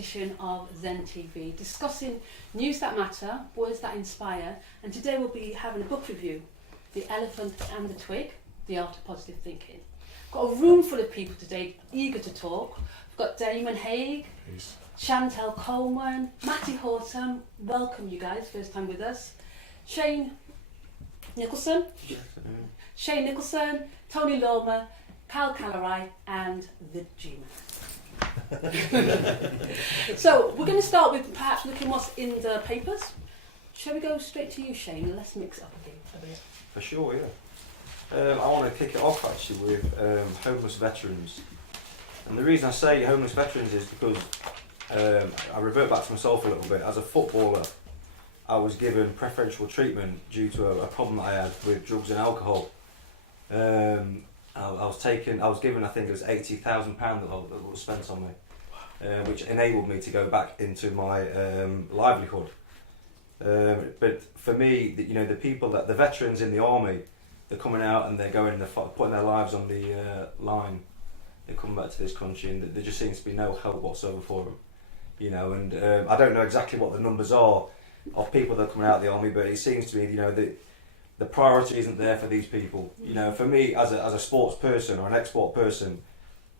edition of ZeN TV, discussing news that matter, words that inspire, and today we'll be having a book review, The Elephant and the Twig, The Art of Positive Thinking. Got a room full of people today eager to talk. We've got Damon Haig, Peace. Chantel Coleman, Matty Horton, welcome you guys, first time with us. Shane Nicholson, Tony Lormer, Cal Calarai and the G-Man. So we're going to start with perhaps looking what's in the papers. Shall we go straight to you, Shane, and let's mix up a bit? For sure, yeah. I want to kick it off actually with homeless veterans. And the reason I say homeless veterans is because I revert back to myself a little bit. As a footballer, I was given preferential treatment due to a problem that I had with drugs and alcohol. I was given, I think it was £80,000 that was spent on me, which enabled me to go back into my livelihood. But for me, the people the veterans in the army, they're coming out and they're putting their lives on the line. They come back to this country and there just seems to be no help whatsoever for them. And I don't know exactly what the numbers are of people that are coming out of the army, but it seems to be, the priority isn't there for these people. For me, as a sports person or an ex-sport person,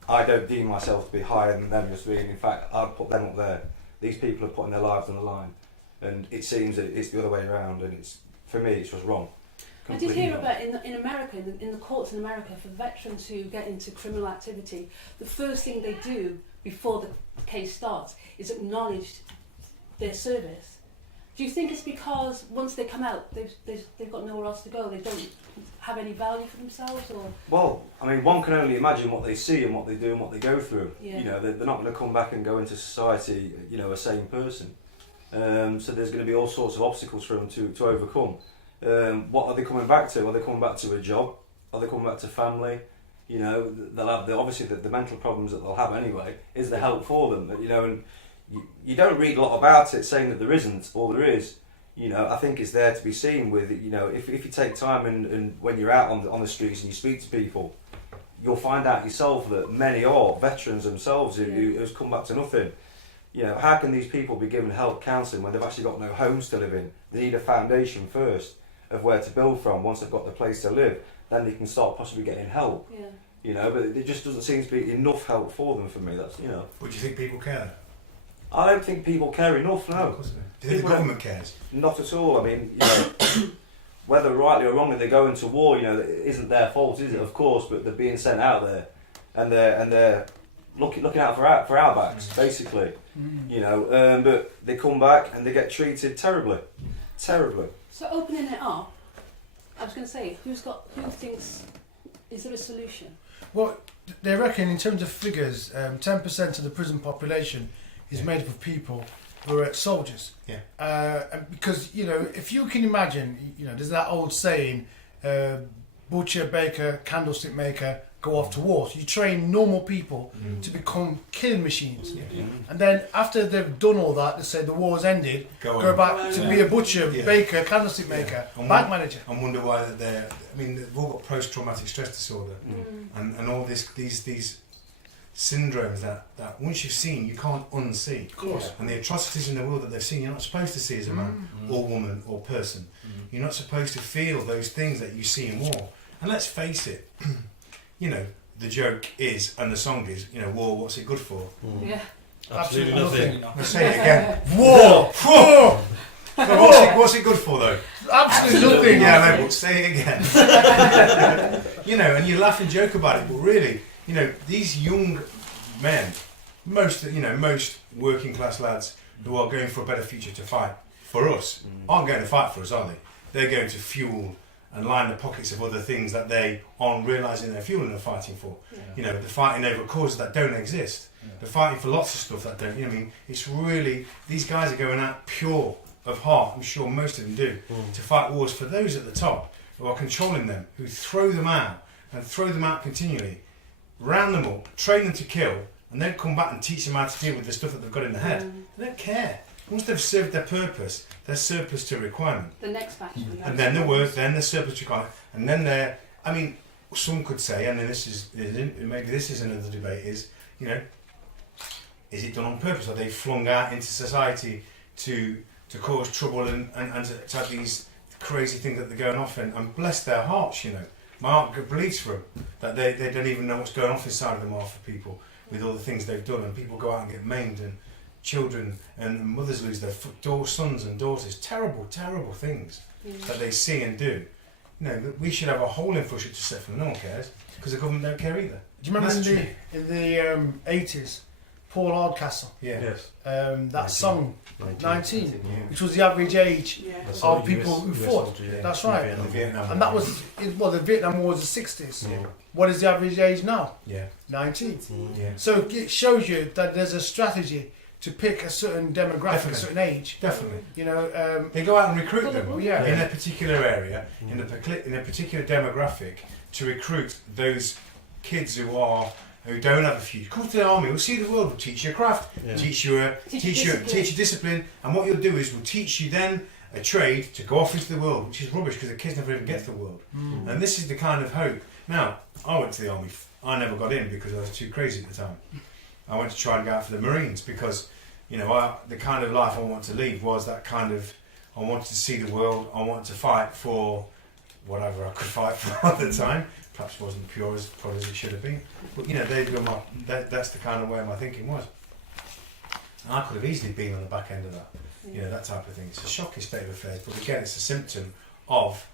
I don't deem myself to be higher than them just being. In fact, I'd put them up there. These people are putting their lives on the line, and it seems that it's the other way around. And for me, it's just wrong. I did hear about in America, in the courts in America, for veterans who get into criminal activity, the first thing they do before the case starts is acknowledge their service. Do you think it's because once they come out, they've got nowhere else to go? They don't have any value for themselves, or? Well, I mean, one can only imagine what they see and what they do and what they go through. Yeah. They're not going to come back and go into society, a sane person. So there's going to be all sorts of obstacles for them to overcome. What are they coming back to? Are they coming back to a job? Are they coming back to family? They'll have obviously the mental problems that they'll have anyway. Is there help for them? And you don't read a lot about it saying that there isn't. All there is, I think it's there to be seen with. If you take time and when you're out on the streets and you speak to people, you'll find out yourself that many are veterans themselves who has come back to nothing. How can these people be given help counselling when they've actually got no homes to live in? They need a foundation first of where to build from. Once they've got the place to live, then they can start possibly getting help. Yeah. But it just doesn't seem to be enough help for them. For me, that's Would you think people care? I don't think people care enough. No. Of course not. Do you think the government cares? Not at all. I mean, whether rightly or wrongly they go into war, it isn't their fault, is it? Of course, but they're being sent out there, and they're looking out for our backs, basically. But they come back and they get treated terribly. So opening it up, I was going to say, who thinks, is there a solution? Well, they reckon in terms of figures, 10% of the prison population is made up of people who are soldiers. Yeah. And because, if you can imagine, there's that old saying, butcher, baker, candlestick maker, go off to war. So you train normal people to become killing machines. Yeah. And then after they've done all that, they say the war's ended, go back to be a butcher, baker, candlestick maker, bank manager. And wonder why they've all got post-traumatic stress disorder and all these syndromes that once you've seen, you can't unsee. Of course. And the atrocities in the world that they've seen, you're not supposed to see as a man or woman or person. You're not supposed to feel those things that you see in war. And let's face it, the joke is, and the song is, war, what's it good for? Yeah. Absolutely nothing. I'll say it again. War! War! So what's it good for though? Absolutely nothing. Yeah, no, but say it again. And you laugh and joke about it, but really, these young men, most working class lads who are going for a better future to fight for us, aren't going to fight for us, are they? They're going to fuel and line the pockets of other things that they aren't realising they're fueling and fighting for. Yeah. They're fighting over causes that don't exist. Yeah. They're fighting for lots of stuff that don't. It's really, these guys are going out pure of heart, I'm sure most of them do, to fight wars for those at the top who are controlling them, who throw them out and throw them out continually, round them up, train them to kill, and then come back and teach them how to deal with the stuff that they've got in their head. They don't care. Once they've served their purpose, they're surplus to requirement. The next faction. And then they're surplus to requirement. And then some could say, and then maybe this is another debate, is, is it done on purpose? Are they flung out into society to cause trouble and to have these crazy things that they're going off in? And bless their hearts, you know. My heart bleeds for them, that they don't even know what's going on inside of them, half of people, with all the things they've done, and people go out and get maimed, and children and mothers lose their sons and daughters. Terrible, terrible things that they see and do. You know, we should have a whole infrastructure set for them. No one cares, because the government don't care either. Do you remember in the 80s, Paul Hardcastle? Yeah. Yes. That song, 19, Yeah. which was the average age Yeah. of people who fought. Yeah. That's right. The Vietnam And that was, well, the Vietnam War was the 60s. Yeah. What is the average age now? Yeah. 19. Yeah. So it shows you that there's a strategy to pick a certain demographic, Definitely. a certain age. Definitely. You know, They go out and recruit them yeah. in a particular area, in a particular demographic, to recruit those kids who don't have a future. Come to the army. We'll see the world. We'll teach you a craft. Yeah. Teach you discipline. And what you'll do is we'll teach you then a trade to go off into the world, which is rubbish because the kids never even get to the world. And this is the kind of hope. Now, I went to the army. I never got in because I was too crazy at the time. I went to try and go out for the Marines because, you know, the kind of life I wanted to lead was that kind of, I wanted to see the world, I wanted to fight for whatever I could fight for at the time. Perhaps it wasn't pure as probably as it should have been. But, you know, that's the kind of way my thinking was. And I could have easily been on the back end of that, you know, that type of thing. It's a shocking state of affairs, but again, it's a symptom of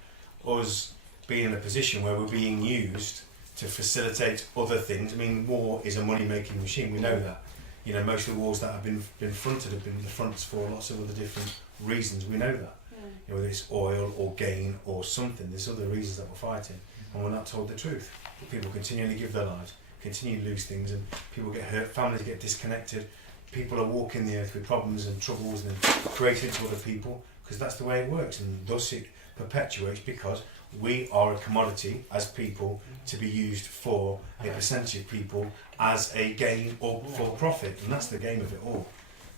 us being in a position where we're being used to facilitate other things. I mean, war is a money-making machine. We know that. You know, most of the wars that have been fronted have been the fronts for lots of other different reasons. We know that. You know, whether it's oil or gain or something, there's other reasons that we're fighting, and we're not told the truth. People continually give their lives, continue to lose things, and people get hurt. Families get disconnected. People are walking the earth with problems and troubles and creating to other people, because that's the way it works, and thus it perpetuates because we are a commodity as people to be used for a percentage of people as a gain or for profit, and that's the game of it all.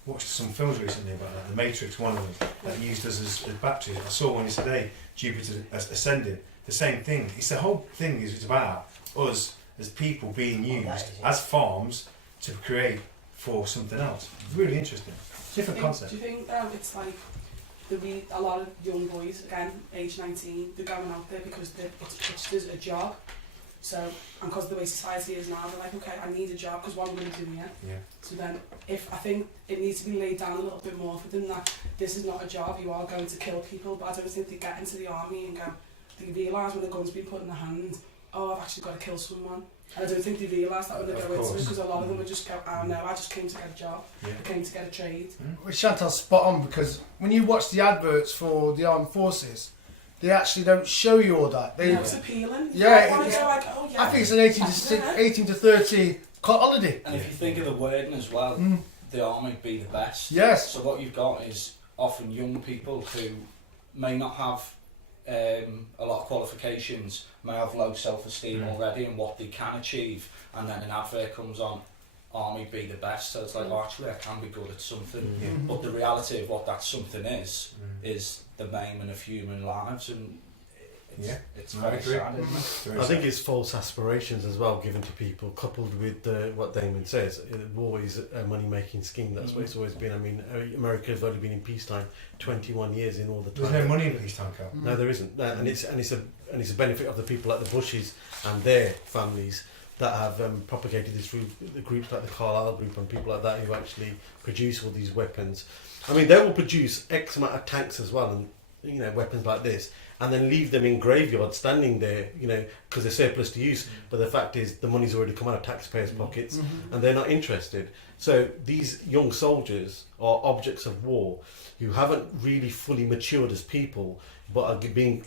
Watched some films recently about that. The Matrix, one of them, that used us as batteries. I saw one yesterday, Jupiter Ascending. The same thing. It's the whole thing is it's about us as people being used as farms to create for something else. Really interesting. Different concept. Do you think it's like a lot of young boys, again, age 19, they're going out there because it's pitched as a job. So, and because of the way society is now, they're like, okay, I need a job because what I'm going to do here. Yeah. So then, I think it needs to be laid down a little bit more for them that this is not a job, you are going to kill people, but I don't think they get into the army and go, they realise when the gun's been put in their hand, oh, I've actually got to kill someone. And I don't think they realise that when they go into it, because a lot of them would just go, oh no, I just came to get a job, I came to get a trade. Well, Chantal's spot on, because when you watch the adverts for the armed forces, they actually don't show you all that. They, It's appealing. Yeah, I go like, oh yeah. I think it's an 18 to 30 holiday. And if you think of the wording as well, the army be the best. Yes. So what you've got is often young people who may not have a lot of qualifications, may have low self-esteem already in what they can achieve, and then an advert comes on, army be the best, so it's like, oh, actually I can be good at something, but the reality of what that something is the maiming of human lives, and it's very sad, isn't it? I think it's false aspirations as well given to people, coupled with what Damon says. War is a money-making scheme. That's what it's always been. I mean, America has only been in peacetime 21 years in all the time. There's no money in peacetime, Carl. No, there isn't. And it's a benefit of the people like the Bushes and their families that have propagated this through the groups like the Carlisle group and people like that who actually produce all these weapons. I mean, they will produce X amount of tanks as well, and you know, weapons like this, and then leave them in graveyards standing there, you know, because they're surplus to use. But the fact is, the money's already come out of taxpayers' pockets, and they're not interested. So these young soldiers are objects of war who haven't really fully matured as people, but are being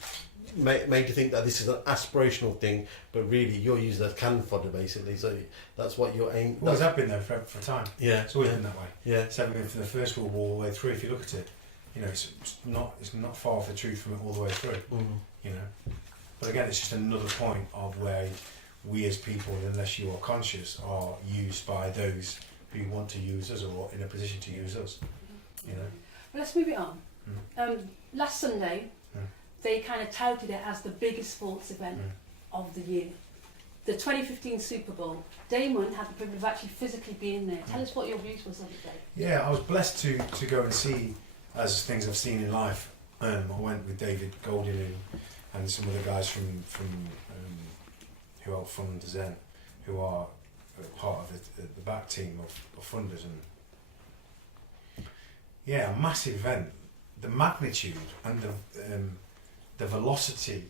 made to think that this is an aspirational thing, but really you're used as cannon fodder, basically. So that's what you're aiming. Well, it's been there for a time. Yeah, it's always been that way. Yeah, it's been from the First World War all the way through. If you look at it, you know, it's not far off the truth from it all the way through. You know, but again, it's just another point of where we as people, unless you are conscious, are used by those who want to use us or in a position to use us. You know. Well, let's move it on. Last Sunday, they kind of touted it as the biggest sports event of the year. the 2015 Super Bowl, Damon had the privilege of actually physically being there. Tell us what your views was of it, Dave. Yeah, I was blessed to go and see as things I've seen in life. I went with David Golding and some of the guys from who help fund ZeN, who are part of the back team of funders, and yeah, a massive event. The magnitude and the velocity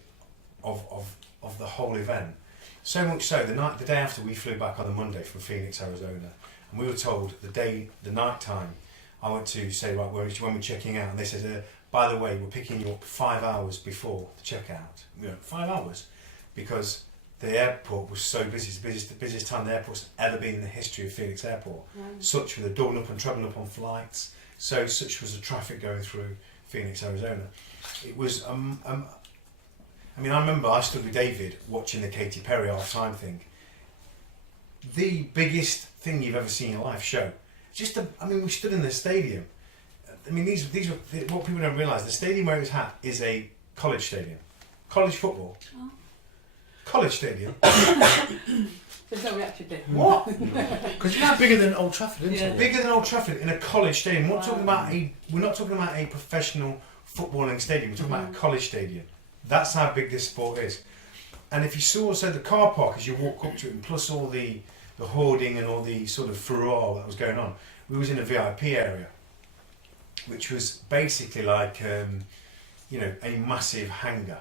of the whole event. So much so, the day after we flew back on the Monday from Phoenix, Arizona, and we were told the night time, I went to say, right, when we're checking out, and they said, by the way, we're picking you up 5 hours before the checkout. 5 hours, because the airport was so busy. It's the busiest time the airport's ever been in the history of Phoenix Airport. Such were the doubling up and trebling up on flights. Such was the traffic going through Phoenix, Arizona. It was, I mean, I remember I stood with David watching the Katy Perry half-time thing. The biggest thing you've ever seen in a live show. We stood in the stadium. I mean, these were what people don't realise. The stadium where it was at is a college stadium. College football. Oh. College stadium. There's no reaction there. What? Because it's bigger than Old Trafford, isn't it? Bigger than Old Trafford in a college stadium. We're not talking about a professional footballing stadium. We're talking about a college stadium. That's how big this sport is. And if you saw the car park as you walk up to it, and plus all the hoarding and all the sort of furore that was going on, we was in a VIP area, which was basically like a massive hangar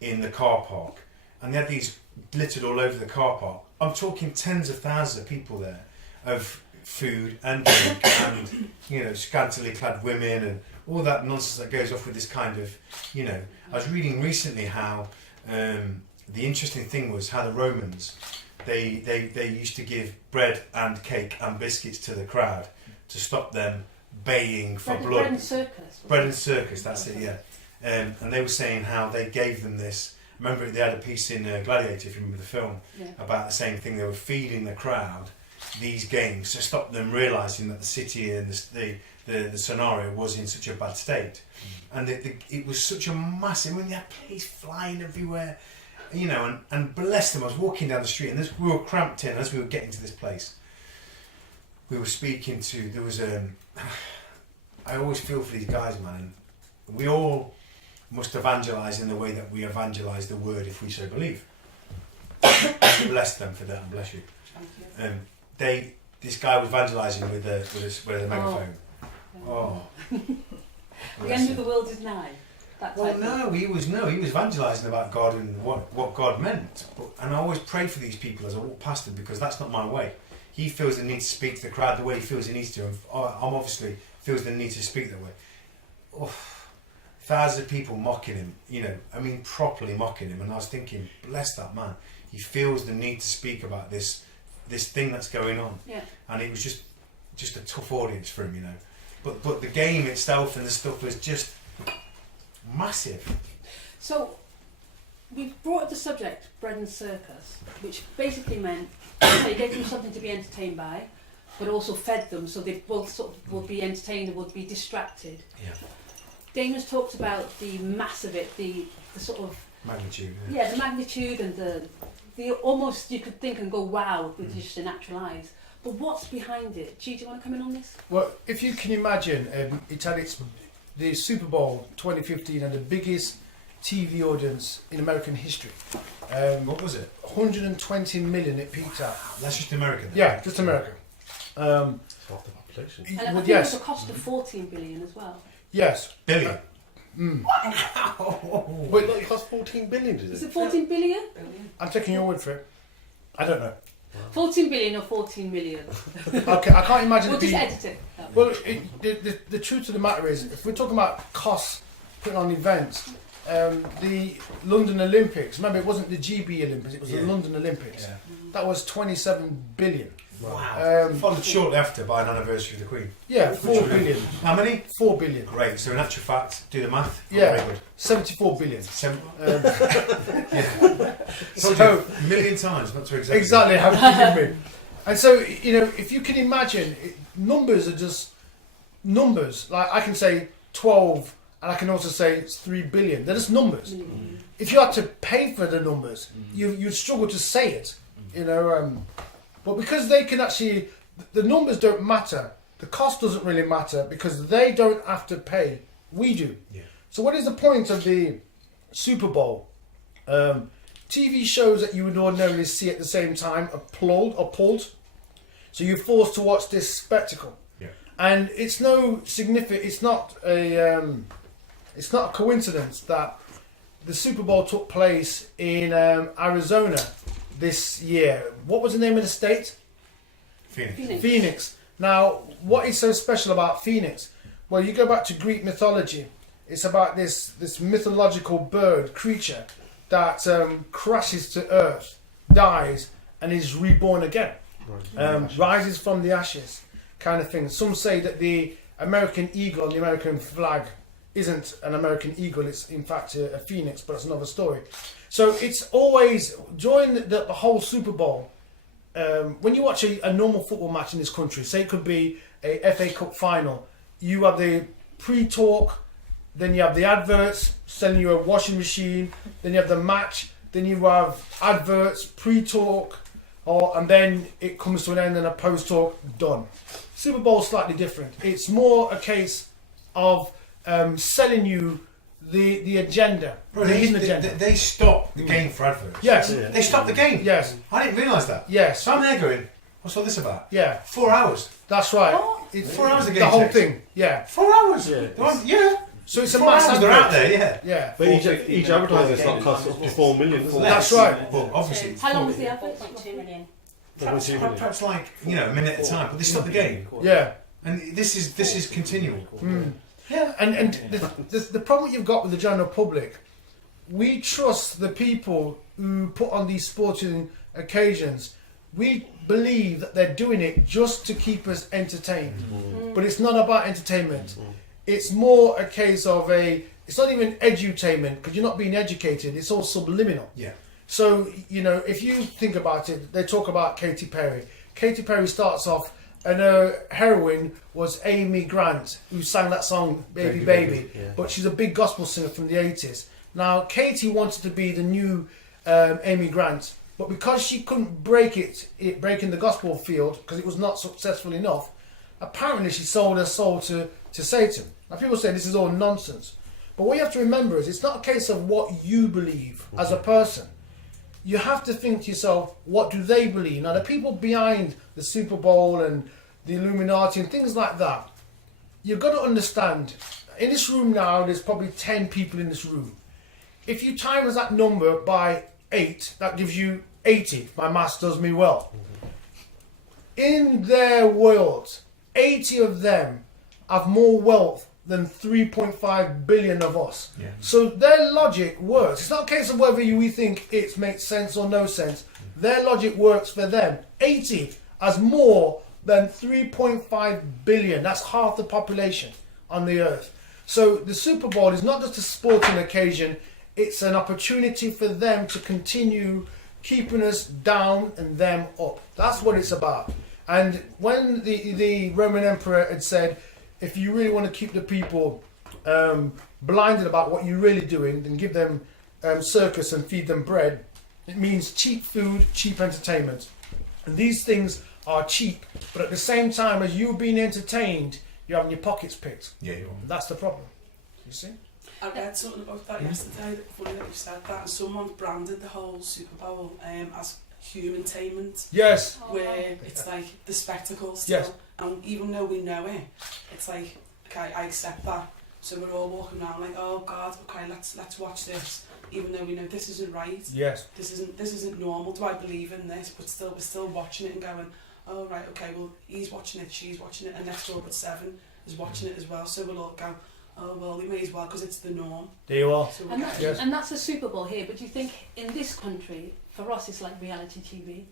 in the car park, and they had these littered all over the car park. I'm talking tens of thousands of people there, of food and drink and scantily clad women and all that nonsense that goes off with this kind of I was reading recently how the interesting thing was how the Romans they used to give bread and cake and biscuits to the crowd to stop them baying for blood. Bread and circus. Bread and circus, that's it, yeah. And they were saying how they gave them this. Remember, they had a piece in Gladiator, if you remember the film, about the same thing. They were feeding the crowd these games to stop them realising that the city and the scenario was in such a bad state. And it was such a massive. They had planes flying everywhere, and bless them. I was walking down the street, and we were cramped in as we were getting to this place. We were speaking to. There was I always feel for these guys, man. We all must evangelise in the way that we evangelise the word, if we so believe. Bless them for that, and bless you. Thank you. This guy was evangelising with a megaphone. Oh. The end of the world is nigh. He was evangelising about God and what God meant. And I always pray for these people as I walk past them, because that's not my way. He feels the need to speak to the crowd the way he feels he needs to. And I'm obviously feels the need to speak that way. Oh, thousands of people mocking him, properly mocking him. And I was thinking, bless that man. He feels the need to speak about this thing that's going on. Yeah. And it was just a tough audience for him, But the game itself and the stuff was just massive. So we brought up the subject, bread and circus, which basically meant they gave them something to be entertained by, but also fed them, so they both sort of would be entertained and would be distracted. Yeah. Damon's talked about the mass of it, the sort of magnitude. Yeah, the magnitude and the almost you could think and go wow with just your natural eyes. But what's behind it? G, do you want to come in on this? Well, if you can imagine, the Super Bowl 2015 had the biggest TV audience in American history. What was it? 120 million it peaked at. That's just America then? Yeah, just America. Half the population. And I think yes. it was a cost of 14 billion as well. Yes. Billion? But it cost 14 billion, did it? Is it 14 billion? I'm taking your word for it. I don't know. 14 billion or 14 million? Okay, I can't imagine We'll it just being... edit it. Well, the truth of the matter is, if we're talking about costs putting on events, the London Olympics, remember it wasn't the GB Olympics, it was the London Olympics. Yeah. That was 27 billion. Wow. Followed shortly after by an anniversary of the Queen. Yeah, 4 billion. How many? 4 billion. Great. So in actual fact, do the math. Yeah. Very good. 74 billion. So So, a million times, not to exactly. exactly how you give me. And so, if you can imagine, numbers are just numbers. Like I can say 12 and I can also say it's 3 billion. They're just numbers. If you had to pay for the numbers, you'd struggle to say it, you know. But because they can actually, the numbers don't matter. The cost doesn't really matter because they don't have to pay. We do. Yeah. So what is the point of the Super Bowl? TV shows that you would ordinarily see at the same time are pulled. So you're forced to watch this spectacle. Yeah. And it's no significant. It's not a coincidence that the Super Bowl took place in Arizona this year. What was the name of the state? Phoenix. Now, what is so special about Phoenix? Well, you go back to Greek mythology. It's about this mythological bird creature that crashes to earth, dies, and is reborn again. Rises from the ashes, kind of thing. Some say that the American eagle on the American flag isn't an American eagle, it's in fact a phoenix, but it's another story. So it's always, during the whole Super Bowl, when you watch a normal football match in this country, say it could be a FA Cup final, you have the pre-talk, then you have the adverts selling you a washing machine, then you have the match, then you have adverts, pre-talk, and then it comes to an end and a post-talk, done. Super Bowl is slightly different. It's more a case of selling you the agenda, Bro, the hidden agenda. They stopped the game for adverts. Yes. Yeah. They stopped the game. Yes. I didn't realise that. Yes. So I'm there going, what's all this about? Yeah. 4 hours. That's right. What? It's 4 hours the game the whole takes. thing. Yeah. 4 hours. Yeah. Yeah. So it's a 4 mass hours they're out advert. there, yeah. Yeah. But each advertising slot costs up to 4 million. doesn't it? That's right. Well, obviously. How long was the advert? 4.2 million. Perhaps like, a minute at a time, but they stopped the game. Yeah. And this is continual. Yeah. And the problem you've got with the general public, we trust the people who put on these sporting occasions. We believe that they're doing it just to keep us entertained. But it's not about entertainment. It's more a case of it's not even edutainment because you're not being educated. It's all subliminal. Yeah. So, if you think about it, they talk about Katy Perry. Katy Perry starts off, and her heroine was Amy Grant, who sang that song, Baby Baby. Yeah. But she's a big gospel singer from the 80s. Now, Katy wanted to be the new Amy Grant, but because she couldn't break in the gospel field, because it was not successful enough, apparently she sold her soul to Satan. Now, people say this is all nonsense. But what you have to remember is it's not a case of what you believe as a person. You have to think to yourself, what do they believe? Now, the people behind the Super Bowl and the Illuminati and things like that, you've got to understand, in this room now, there's probably 10 people in this room. If you times that number by 8, that gives you 80. My maths does me well. In their world, 80 of them have more wealth than 3.5 billion of us. Yeah. So their logic works. It's not a case of whether we think it makes sense or no sense. Their logic works for them. 80 has more than 3.5 billion. That's half the population on the earth. So the Super Bowl is not just a sporting occasion. It's an opportunity for them to continue keeping us down and them up. That's what it's about. And when the Roman Emperor had said, if you really want to keep the people blinded about what you're really doing, then give them circus and feed them bread. It means cheap food, cheap entertainment. And these things are cheap, but at the same time as you being entertained, you're having your pockets picked. Yeah, you are. That's the problem. You see? I read something about that yesterday. Funny that you said that. And someone branded the whole Super Bowl as humantainment, Yes. where it's like the spectacle still. Yes. And even though we know it, it's like, okay, I accept that. So we're all walking around like, oh God, okay, let's watch this, even though we know this isn't right. Yes. This isn't normal. Do I believe in this? But still, we're still watching it and going, oh right, okay, well he's watching it, she's watching it, and next door but 7 is watching it as well. So we'll all go, oh well, we may as well because it's the norm. There you are. So And, that, Yes. and that's a Super Bowl here, but do you think in this country, for us, it's like reality TV?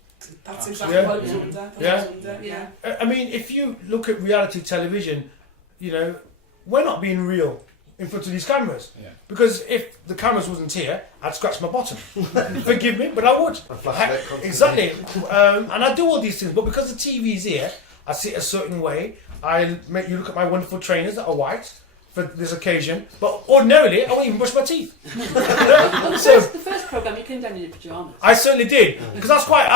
that's exactly Yeah. what it was under. That Yeah. was under. Yeah. I mean, if you look at reality television, we're not being real in front of these cameras. Yeah. Because if the cameras wasn't here, I'd scratch my bottom. Forgive me, but I would. And flashback constantly. Exactly. And I do all these things, but because the TV's here, I sit a certain way. I make you look at my wonderful trainers that are white. for this occasion, but ordinarily I wouldn't even brush my teeth. Well, the first programme you came down in your pyjamas. I certainly did, because that's quite.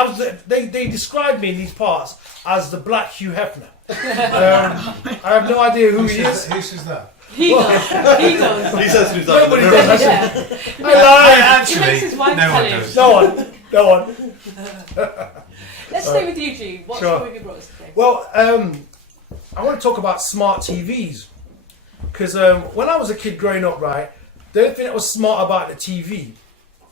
They described me in these parts as the Black Hugh Hefner. I have no idea who he is. Who says that? He does. He does. He says who's Nobody does. Yeah. I He makes his wife no tell one him. does. No one. Let's stay with you, G. What Sure. story have you brought us today? Well, I want to talk about smart TVs, because when I was a kid growing up, right, the only thing that was smart about the TV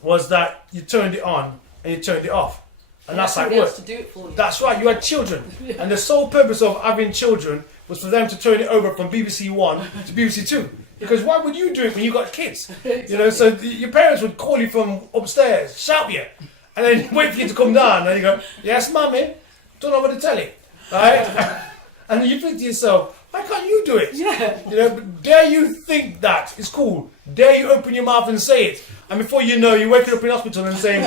was that you turned it on and you turned it off, and that's how it somebody else worked. to do it for you. That's right, you had children, and the sole purpose of having children was for them to turn it over from BBC One to BBC Two. Because why would you do it when you got kids? You know, so your parents would call you from upstairs, shout you, and then wait for you to come down, and you go, "Yes, mummy, turn over the telly," right? And you think to yourself, "Why can't you do it?" Yeah. You know, but dare you think that it's cool? Dare you open your mouth and say it? And before you know, you're waking up in hospital and saying,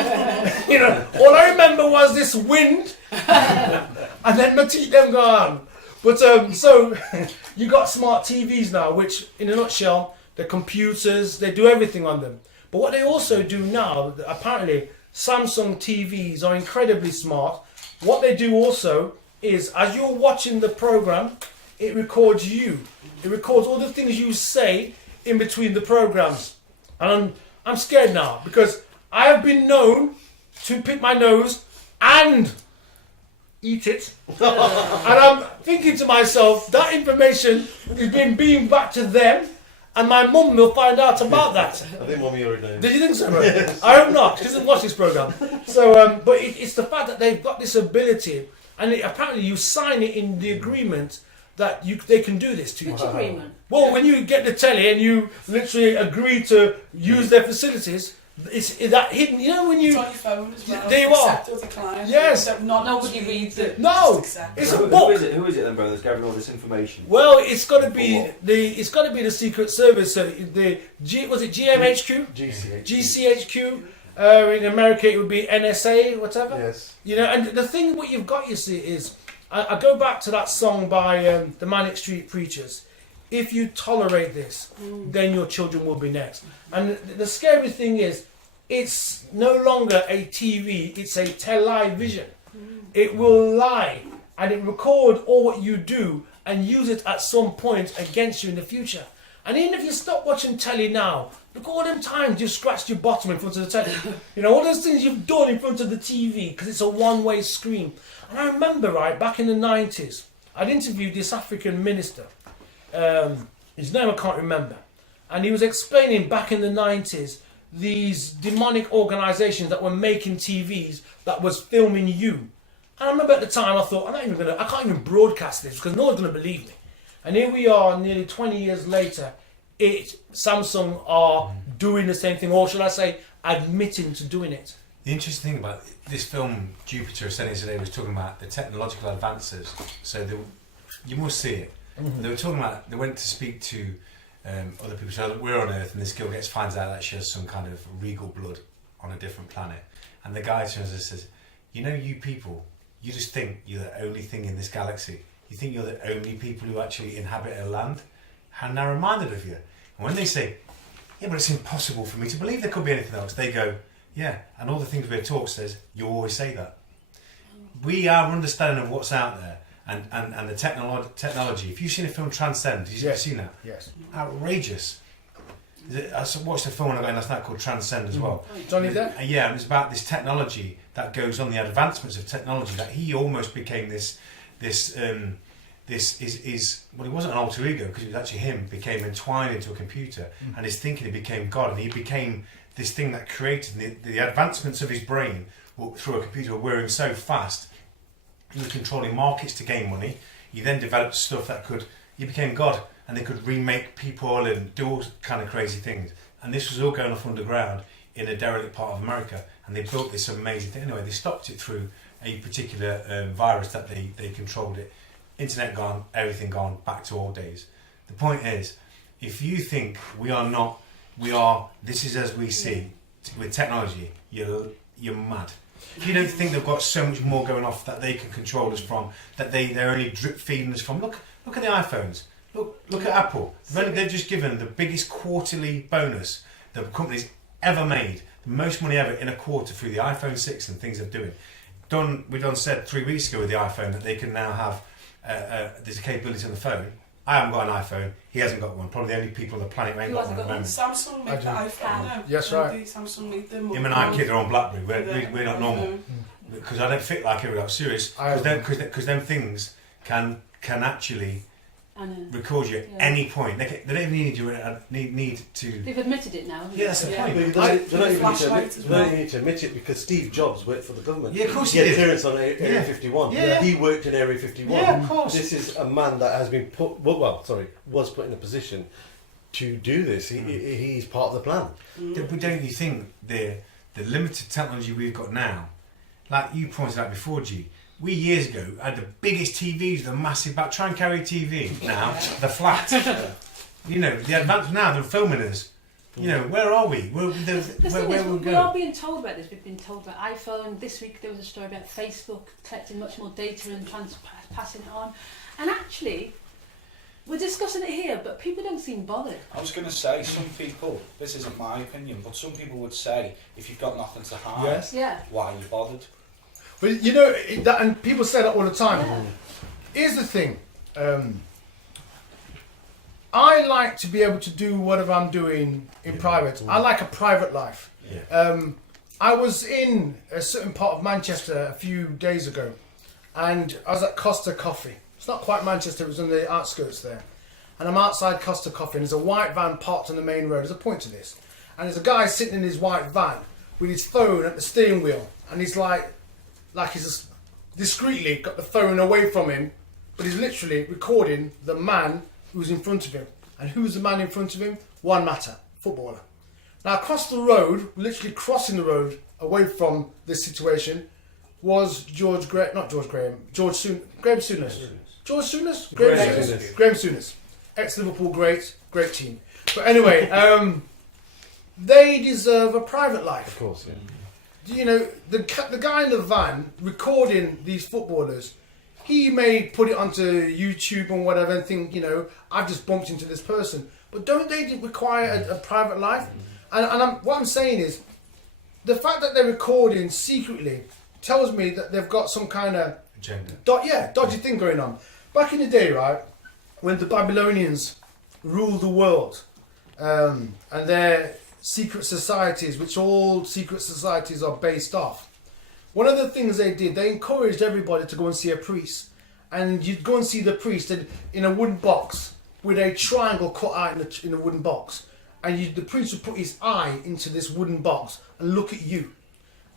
you know, all I remember was this wind, and then my teeth them gone. But so you got smart TVs now, which, in a nutshell, the computers, they do everything on them. But what they also do now, apparently, Samsung TVs are incredibly smart. What they do also is, as you're watching the program, it records you. It records all the things you say in between the programs. And I'm scared now, because I have been known to pick my nose and eat it. And I'm thinking to myself, that information is being beamed back to them, and my mum will find out about that. I think Mummy already knows. Did you think so? Yes. I hope not. She doesn't watch this program. So, but it's the fact that they've got this ability, and apparently you sign it in the agreement that they can do this to you. Which agreement? Well, when you get the telly and you literally agree to use their facilities, is that hidden? You know when you It's on your phone as well. There you are. Accept or decline. Yes. So Nobody reads it. no, Just accept. it's a Who book. is it? Who is it then, bro? That's gathering all this information. Well, it's got to be For what? it's got to be the Secret Service. So was it GMHQ? GCH. GCHQ. In America, it would be NSA, whatever. Yes. You know, and the thing what you've got, you see, is I go back to that song by the Manic Street Preachers. If you tolerate this, then your children will be next. And the scary thing is, it's no longer a TV; it's a television. It will lie and it record all what you do and use it at some point against you in the future. And even if you stop watching telly now, look at all them times you've scratched your bottom in front of the telly. You know, all those things you've done in front of the TV, because it's a one-way screen. And I remember, right, back in the 90s, I'd interviewed this African minister. His name I can't remember. And he was explaining back in the 90s these demonic organisations that were making TVs that was filming you. And I remember at the time I thought, I can't even broadcast this because no one's going to believe me. And here we are nearly 20 years later, Samsung are doing the same thing, or should I say, admitting to doing it. The interesting thing about this film, Jupiter Ascending Today, was talking about the technological advances. So you must see it. They were talking about, they went to speak to other people. So we're on Earth, and this girl finds out that she has some kind of regal blood on a different planet. And the guy turns and says, "You know, you people, you just think you're the only thing in this galaxy. You think you're the only people who actually inhabit a land. How narrow-minded of you." And when they say, "Yeah, but it's impossible for me to believe there could be anything else," they go, "Yeah, and all the things we're taught says you always say that." Our understanding of what's out there and the technology. If you've seen the film Transcend, have you seen that? Yes. Outrageous. I watched a film when I got in last night called Transcend as well. Johnny Depp? Yeah, and it's about this technology that goes on, the advancements of technology, that he almost became well, he wasn't an alter ego because it was actually him, became entwined into a computer, and his thinking became God, and he became this thing that created the advancements of his brain through a computer were whirring so fast. He was controlling markets to gain money. He then developed stuff he became God, and they could remake people and do all kind of crazy things. And this was all going off underground in a derelict part of America, and they built this amazing thing. Anyway, they stopped it through a particular virus that they controlled it. Internet gone, everything gone, back to old days. The point is, if you think this is as we see with technology, you're mad. If you don't think they've got so much more going off that they can control us from, that they're only drip feeding us from, look at the iPhones. Look at Apple. They've just given the biggest quarterly bonus the company's ever made, the most money ever in a quarter through the iPhone 6 and things they're doing. We said 3 weeks ago with the iPhone that they can now have there's a capability on the phone. I haven't got an iPhone. He hasn't got one. Probably the only people on the planet who ain't got one at the moment. Samsung made the iPhone now. Yes, right. Samsung made them. Him and I kid are on BlackBerry. We're not normal because I don't fit like it without serious. Because them things can actually record you at any point. They don't even need to. They've admitted it now. Yeah, that's the point. They don't need to admit it because Steve Jobs worked for the government. Yeah, of course he he had did. clearance on Area 51. Yeah. He worked in Area 51. Yeah, of course. This is a man that has been was put in a position to do this. He's part of the plan. But don't you think the limited technology we've got now, like you pointed out before, G, we years ago had the biggest TVs, the massive back. Try and carry a TV now, the flat. You know, the advance now, they're filming us. You know, where are we? Where we are being told about this. We've been told about iPhone. This week there was a story about Facebook collecting much more data and passing it on. And actually, we're discussing it here, but people don't seem bothered. I was going to say, some people, this isn't my opinion, but some people would say, if you've got nothing to hide, why are you bothered? But you know, and people say that all the time. Yeah. Here's the thing. I like to be able to do whatever I'm doing in private. I like a private life. Yeah. I was in a certain part of Manchester a few days ago, and I was at Costa Coffee. It's not quite Manchester, it was on the outskirts there. And I'm outside Costa Coffee, and there's a white van parked on the main road. There's a point to this. And there's a guy sitting in his white van with his phone at the steering wheel, and he's like he's just discreetly got the phone away from him, but he's literally recording the man who's in front of him. And who's the man in front of him? Juan Mata, footballer. Now across the road, literally crossing the road away from this situation, was Graham Souness. Ex-Liverpool great team. But anyway, they deserve a private life. Of course, yeah. You know, the guy in the van recording these footballers, he may put it onto YouTube and whatever and think, you know, I've just bumped into this person. But don't they require a private life? And what I'm saying is, the fact that they're recording secretly tells me that they've got some kind of agenda. Dodgy thing going on. Back in the day, right, when the Babylonians ruled the world, and their secret societies, which all secret societies are based off, one of the things they did, they encouraged everybody to go and see a priest. And you'd go and see the priest in a wooden box with a triangle cut out in a wooden box. And the priest would put his eye into this wooden box and look at you.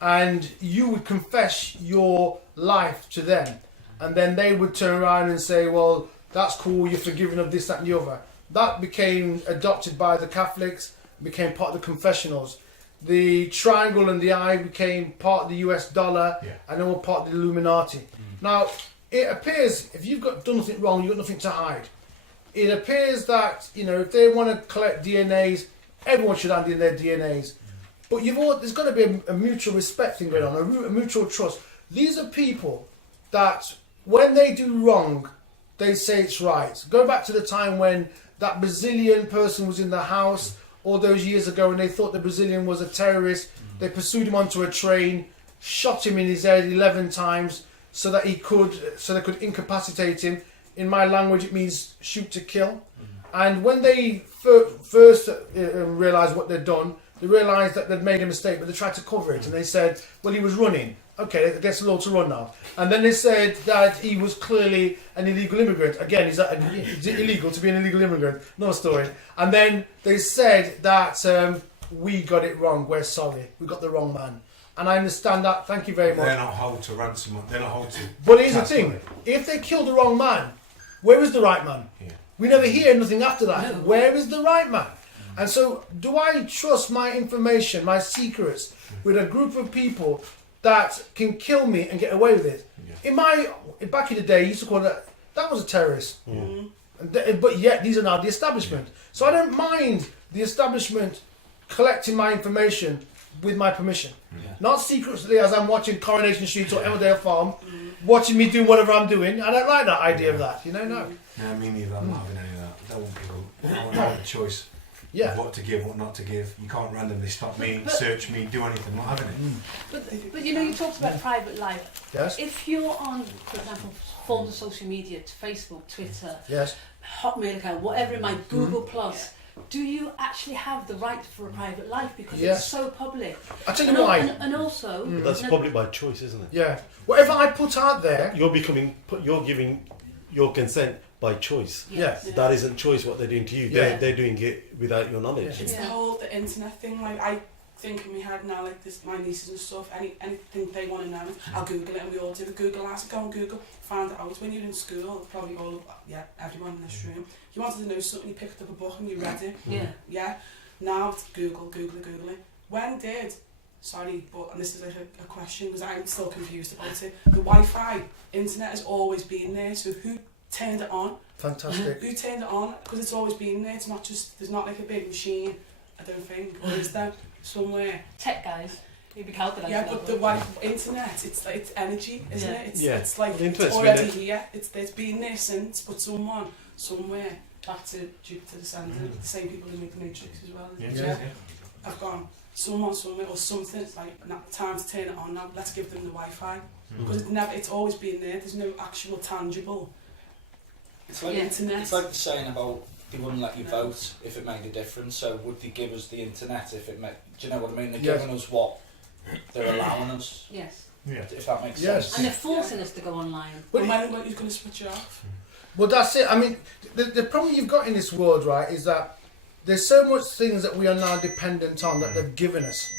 And you would confess your life to them. And then they would turn around and say, well, that's cool, you're forgiven of this, that and the other. That became adopted by the Catholics, became part of the confessionals. The triangle and the eye became part of the US dollar, and they were part of the Illuminati. Now, it appears, if you've done nothing wrong, you've got nothing to hide. It appears that, you know, if they want to collect DNAs, everyone should hand in their DNAs. But there's got to be a mutual respect thing going on, a mutual trust. These are people that, when they do wrong, they say it's right. Go back to the time when that Brazilian person was in the house all those years ago, and they thought the Brazilian was a terrorist. They pursued him onto a train, shot him in his head 11 times so they could incapacitate him. In my language, it means shoot to kill. And when they first realised what they'd done, they realised that they'd made a mistake, but they tried to cover it. And they said, well, he was running. Okay, I guess the law to run now. And then they said that he was clearly an illegal immigrant. Again, is it illegal to be an illegal immigrant? No story. And then they said that we got it wrong. We're sorry. We got the wrong man. And I understand that. Thank you very much. They're not hold to ransom. They're not hold to. But here's the thing: if they killed the wrong man, where is the right man? Yeah. We never hear nothing after that. No. Where is the right man? And so, do I trust my information, my secrets, with a group of people that can kill me and get away with it? Yeah. Back in the day, you used to call that was a terrorist. Yeah. But yet, these are now the establishment. Yeah. So I don't mind the establishment collecting my information with my permission. Yeah. Not secretly as I'm watching Coronation Street or Emmerdale Farm, watching me do whatever I'm doing. I don't like that idea of that. You know, no. No, me neither. I'm not having any of that. don't want people. I want to have a choice of Yeah. what to give, what not to give. You can't randomly stop me, search me, do anything. I'm not having it. But you know, you talked about private life. Yes. If you're on, for example, forms of social media, Facebook, Twitter, Yes. Hotmail account, whatever it might, Google Plus, do you actually have the right for a private life because it's so public? I tell you And, why. and also, But that's public by choice, isn't it? Yeah. Whatever I put out there. You're giving your consent by choice. Yeah. That isn't choice what they're doing to you. Yeah. They're doing it without your knowledge. It's the internet thing. Like, I think in my head now, like this, my nieces and stuff, anything they want to know, I'll Google it, and we all do the Google ask. Go on Google, find it out. When you're in school, probably everyone in this room, you wanted to know something, you picked up a book and you read it. Yeah. Now it's Google it. When did, sorry, but, and this is like a question because I'm still confused about it, the Wi-Fi, internet has always been there, so who turned it on? Fantastic. Who turned it on? Because it's always been there, it's not just, there's not like a big machine, I don't think, or is there somewhere? tech guys, you'd be calculating. Yeah, but the internet, it's like, it's energy, isn't it? It's like, The it's internet's already been here, it's been there since, but someone, somewhere, back to Jupiter the Sender, the same people who make the Matrix as well, have gone, someone somewhere, or something, it's like, now, time to turn it on now, let's give them the Wi-Fi. Because it's always been there, there's no actual tangible It's like, internet. it's like the saying about they wouldn't let you vote if it made a difference, so would they give us the internet if it made, do you know what I mean? They're giving us what they're allowing us, Yes. if that makes Yes. sense. And they're forcing us to go online. But when are you going to switch it off? Well, that's it. I mean, the problem you've got in this world, right, is that there's so much things that we are now dependent on that they've given us.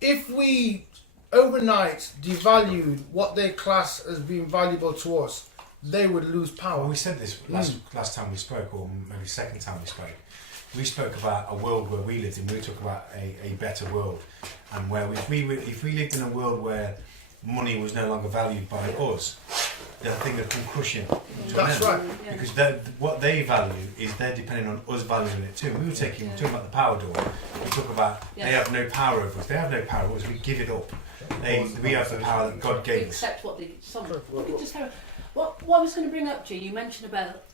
If we overnight devalued what they class as being valuable to us, they would lose power. Well, we said this last time we spoke, or maybe second time we spoke. We spoke about a world where we lived in. We talk about a better world, and where if we lived in a world where money was no longer valued by us, then I think they'd come crushing. That's right. Because what they value is they're depending on us valuing it too. We were talking about the power door. We talk about they have no power over us. They have no power over us. We give it up. We have the power that God gave us. Accept what they. What I was going to bring up to you, you mentioned about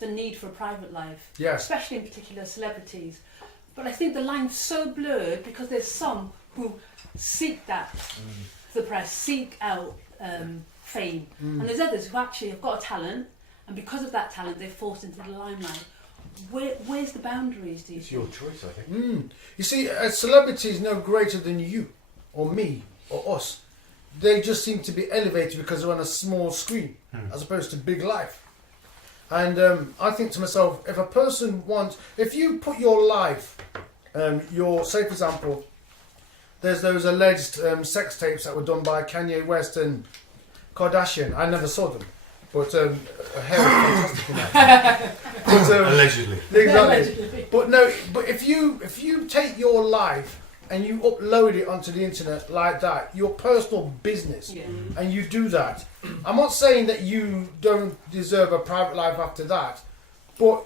the need for a private life, Yes. especially in particular celebrities. But I think the line's so blurred because there's some who seek that, the press, seek out fame. And there's others who actually have got a talent, and because of that talent, they're forced into the limelight. Where's the boundaries, do you It's think? your choice, I think. You see, a celebrity is no greater than you, or me, or us. They just seem to be elevated because they're on a small screen, as opposed to big life. And I think to myself, if a person wants, if you put your life, say for example, there's those alleged sex tapes that were done by Kanye West and Kardashian. I never saw them, but her hair was fantastic in that. But, Allegedly. Exactly. But if you take your life and you upload it onto the internet like that, your personal business, and you do that, I'm not saying that you don't deserve a private life after that, but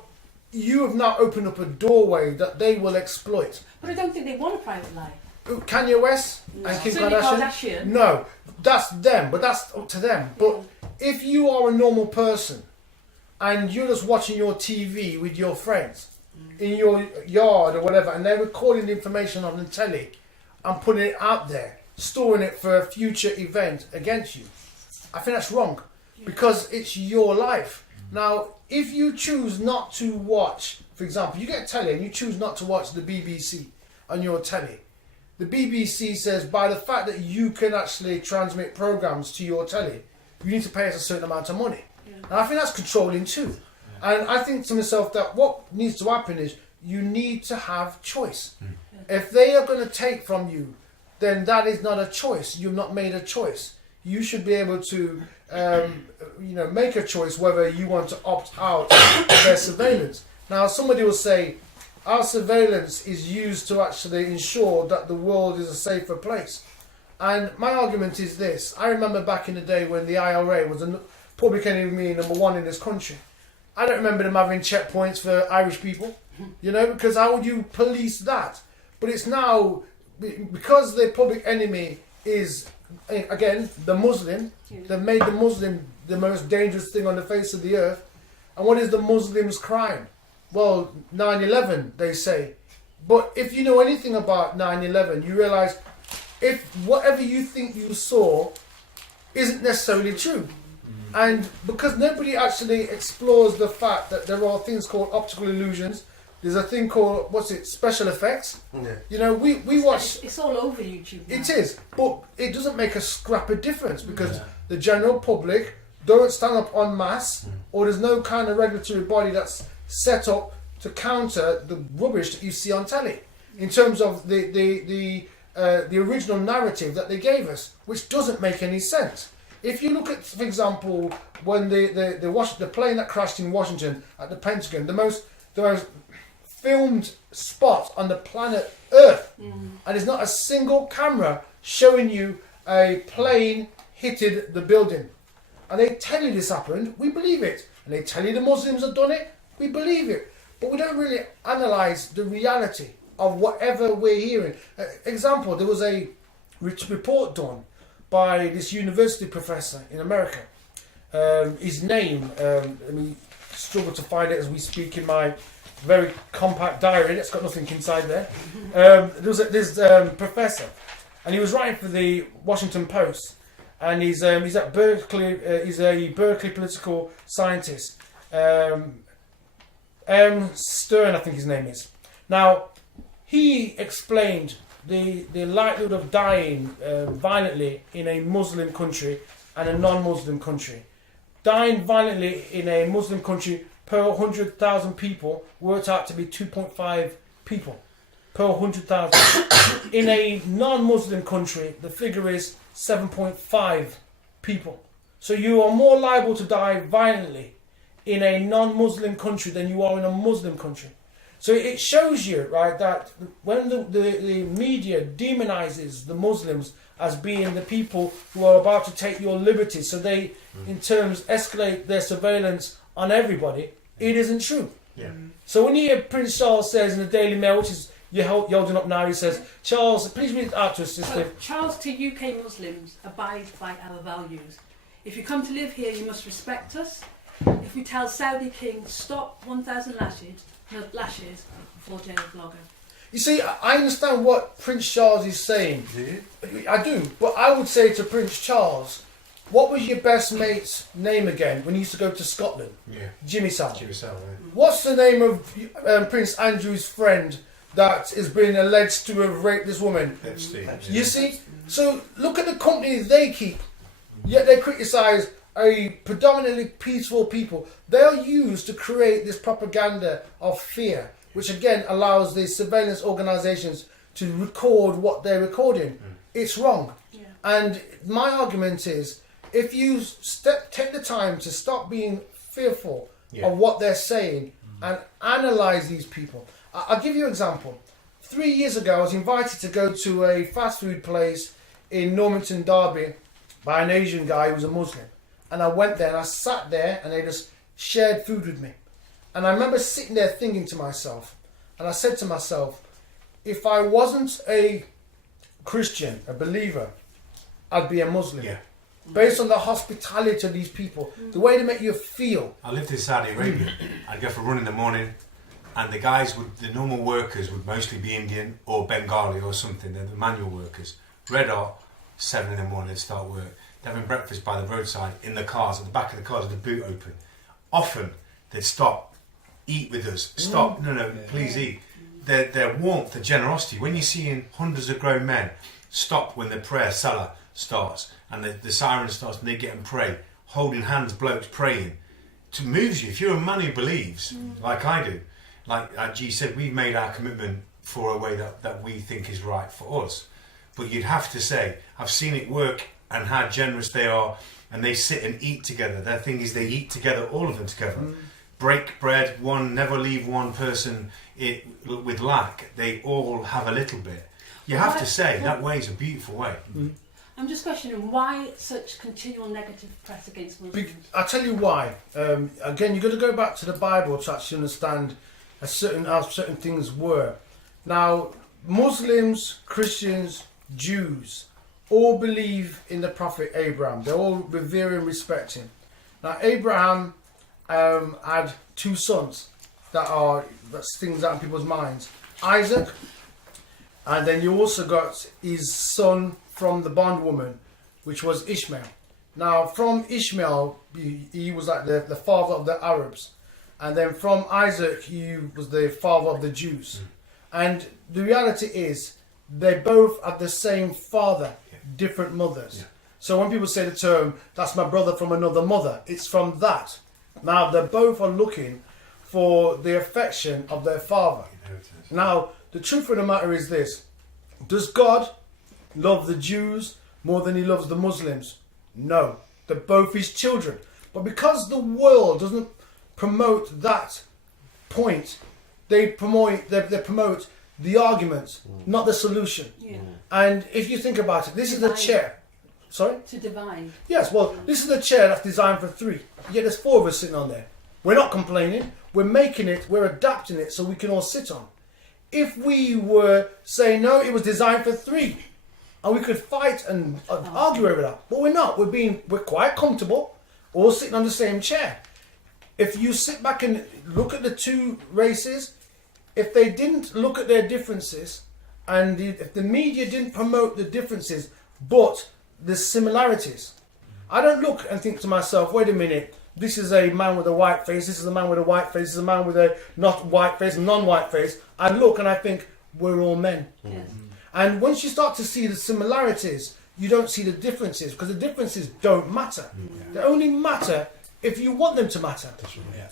you have now opened up a doorway that they will exploit. But I don't think they want a private life. Kanye West and Kim Certainly Kardashian? Kardashian. No, that's them, but that's up to them. But if you are a normal person and you're just watching your TV with your friends in your yard or whatever, and they're recording the information on the telly and putting it out there, storing it for a future event against you, I think that's wrong because it's your life. Now, if you choose not to watch, for example, you get telly and you choose not to watch the BBC on your telly, the BBC says by the fact that you can actually transmit programs to your telly, you need to pay us a certain amount of money. And I think that's controlling too. And I think to myself that what needs to happen is you need to have choice. If they are going to take from you, then that is not a choice. You've not made a choice. You should be able to make a choice whether you want to opt out of their surveillance. Now, somebody will say, our surveillance is used to actually ensure that the world is a safer place. And my argument is this. I remember back in the day when the IRA was the public enemy #1 in this country. I don't remember them having checkpoints for Irish people, because how would you police that? But it's now, because the public enemy is, again, the Muslim, they've made the Muslim the most dangerous thing on the face of the earth. And what is the Muslims' crime? Well, 9/11, they say. But if you know anything about 9/11, you realise if whatever you think you saw isn't necessarily true. And because nobody actually explores the fact that there are things called optical illusions, there's a thing called, special effects. Yeah. You know, we watch... It's all over YouTube now. It is, but it doesn't make a scrap of difference because the general public don't stand up en masse, or there's no kind of regulatory body that's set up to counter the rubbish that you see on telly in terms of the original narrative that they gave us, which doesn't make any sense. If you look at, for example, when the plane that crashed in Washington at the Pentagon, the most filmed spot on the planet Earth, and there's not a single camera showing you a plane hitting the building. And they tell you this happened, we believe it. And they tell you the Muslims have done it, we believe it. But we don't really analyse the reality of whatever we're hearing. Example, there was a report done by this university professor in America. His name, let me struggle to find it as we speak in my very compact diary. It's got nothing inside there. There was this professor, and he was writing for the Washington Post, and he's at Berkeley. He's a Berkeley political scientist. Stern, I think his name is. Now, he explained the likelihood of dying violently in a Muslim country and a non-Muslim country. Dying violently in a Muslim country per 100,000 people worked out to be 2.5 people per 100,000. In a non-Muslim country, the figure is 7.5 people. So you are more liable to die violently in a non-Muslim country than you are in a Muslim country. So it shows you, right, that when the media demonizes the Muslims as being the people who are about to take your liberties, so they, in terms, escalate their surveillance on everybody, it isn't true. Yeah. So when you hear Prince Charles says in the Daily Mail, which is you're holding up now, he says, Charles, please read it out to us, sister. Charles, to UK Muslims, abide by our values. If you come to live here, you must respect us. If we tell Saudi King, stop 1,000 lashes for jail blogger. You see, I understand what Prince Charles is saying. Do you? I do, but I would say to Prince Charles, what was your best mate's name again when you used to go to Scotland? Yeah. Jimmy Savile. Jimmy Savile, What's the name of Prince Andrew's friend that is being alleged to have raped this woman? Epstein. You see? So look at the company they keep, yet they criticise a predominantly peaceful people. They are used to create this propaganda of fear, which again allows the surveillance organisations to record what they're recording. It's wrong. Yeah. And my argument is, if you take the time to stop being fearful of what they're saying and analyse these people. I'll give you an example. 3 years ago, I was invited to go to a fast food place in Normanton, Derby, by an Asian guy who was a Muslim. And I went there and I sat there and they just shared food with me. And I remember sitting there thinking to myself, and I said to myself, if I wasn't a Christian, a believer, I'd be a Muslim. Yeah. Based on the hospitality of these people, the way they make you feel. I lived in Saudi Arabia. I'd go for a run in the morning, and the normal workers would mostly be Indian or Bengali or something. They're the manual workers. Red hot, 7 in the morning, they'd start work. They're having breakfast by the roadside, in the cars, at the back of the cars with the boot open. Often, they'd stop, eat with us. Stop, please eat. Their warmth, their generosity. When you're seeing hundreds of grown men stop when the prayer, salah, starts, and the siren starts and they get and pray, holding hands, blokes praying, it moves you. If you're a man who believes, like I do, like G said, we've made our commitment for a way that we think is right for us. But you'd have to say, I've seen it work and how generous they are, and they sit and eat together. Their thing is they eat together, all of them together. Break bread, never leave one person with lack. They all have a little bit. You have to say, that way is a beautiful way. I'm just questioning why such continual negative press against Muslims. I'll tell you why. Again, you've got to go back to the Bible to actually understand how certain things were. Now, Muslims, Christians, Jews all believe in the Prophet Abraham. They all revere and respect him. Now, Abraham had two sons that stings out in people's minds. Isaac, and then you also got his son from the bondwoman, which was Ishmael. Now, from Ishmael, he was like the father of the Arabs. And then from Isaac, he was the father of the Jews. And the reality is, they both have the same father, different mothers. So when people say the term, that's my brother from another mother, it's from that. Now, they both are looking for the affection of their father. Now, the truth of the matter is this. Does God love the Jews more than he loves the Muslims? No. They're both his children. But because the world doesn't promote that point, they promote the arguments, not the solution. Yeah. And if you think about it, this is a chair. Sorry? To divide. Yes, well, this is a chair that's designed for three. Yet there's four of us sitting on there. We're not complaining. We're making it, we're adapting it so we can all sit on. If we were saying, no, it was designed for three, and we could fight and argue over that. But we're not. We're quite comfortable, all sitting on the same chair. If you sit back and look at the two races, if they didn't look at their differences, and if the media didn't promote the differences, but the similarities, I don't look and think to myself, wait a minute, this is a man with a white face, this is a man with a white face, this is a man with a not white face, non-white face. I look and I think, we're all men. Yes. And once you start to see the similarities, you don't see the differences, because the differences don't matter. They only matter if you want them to matter.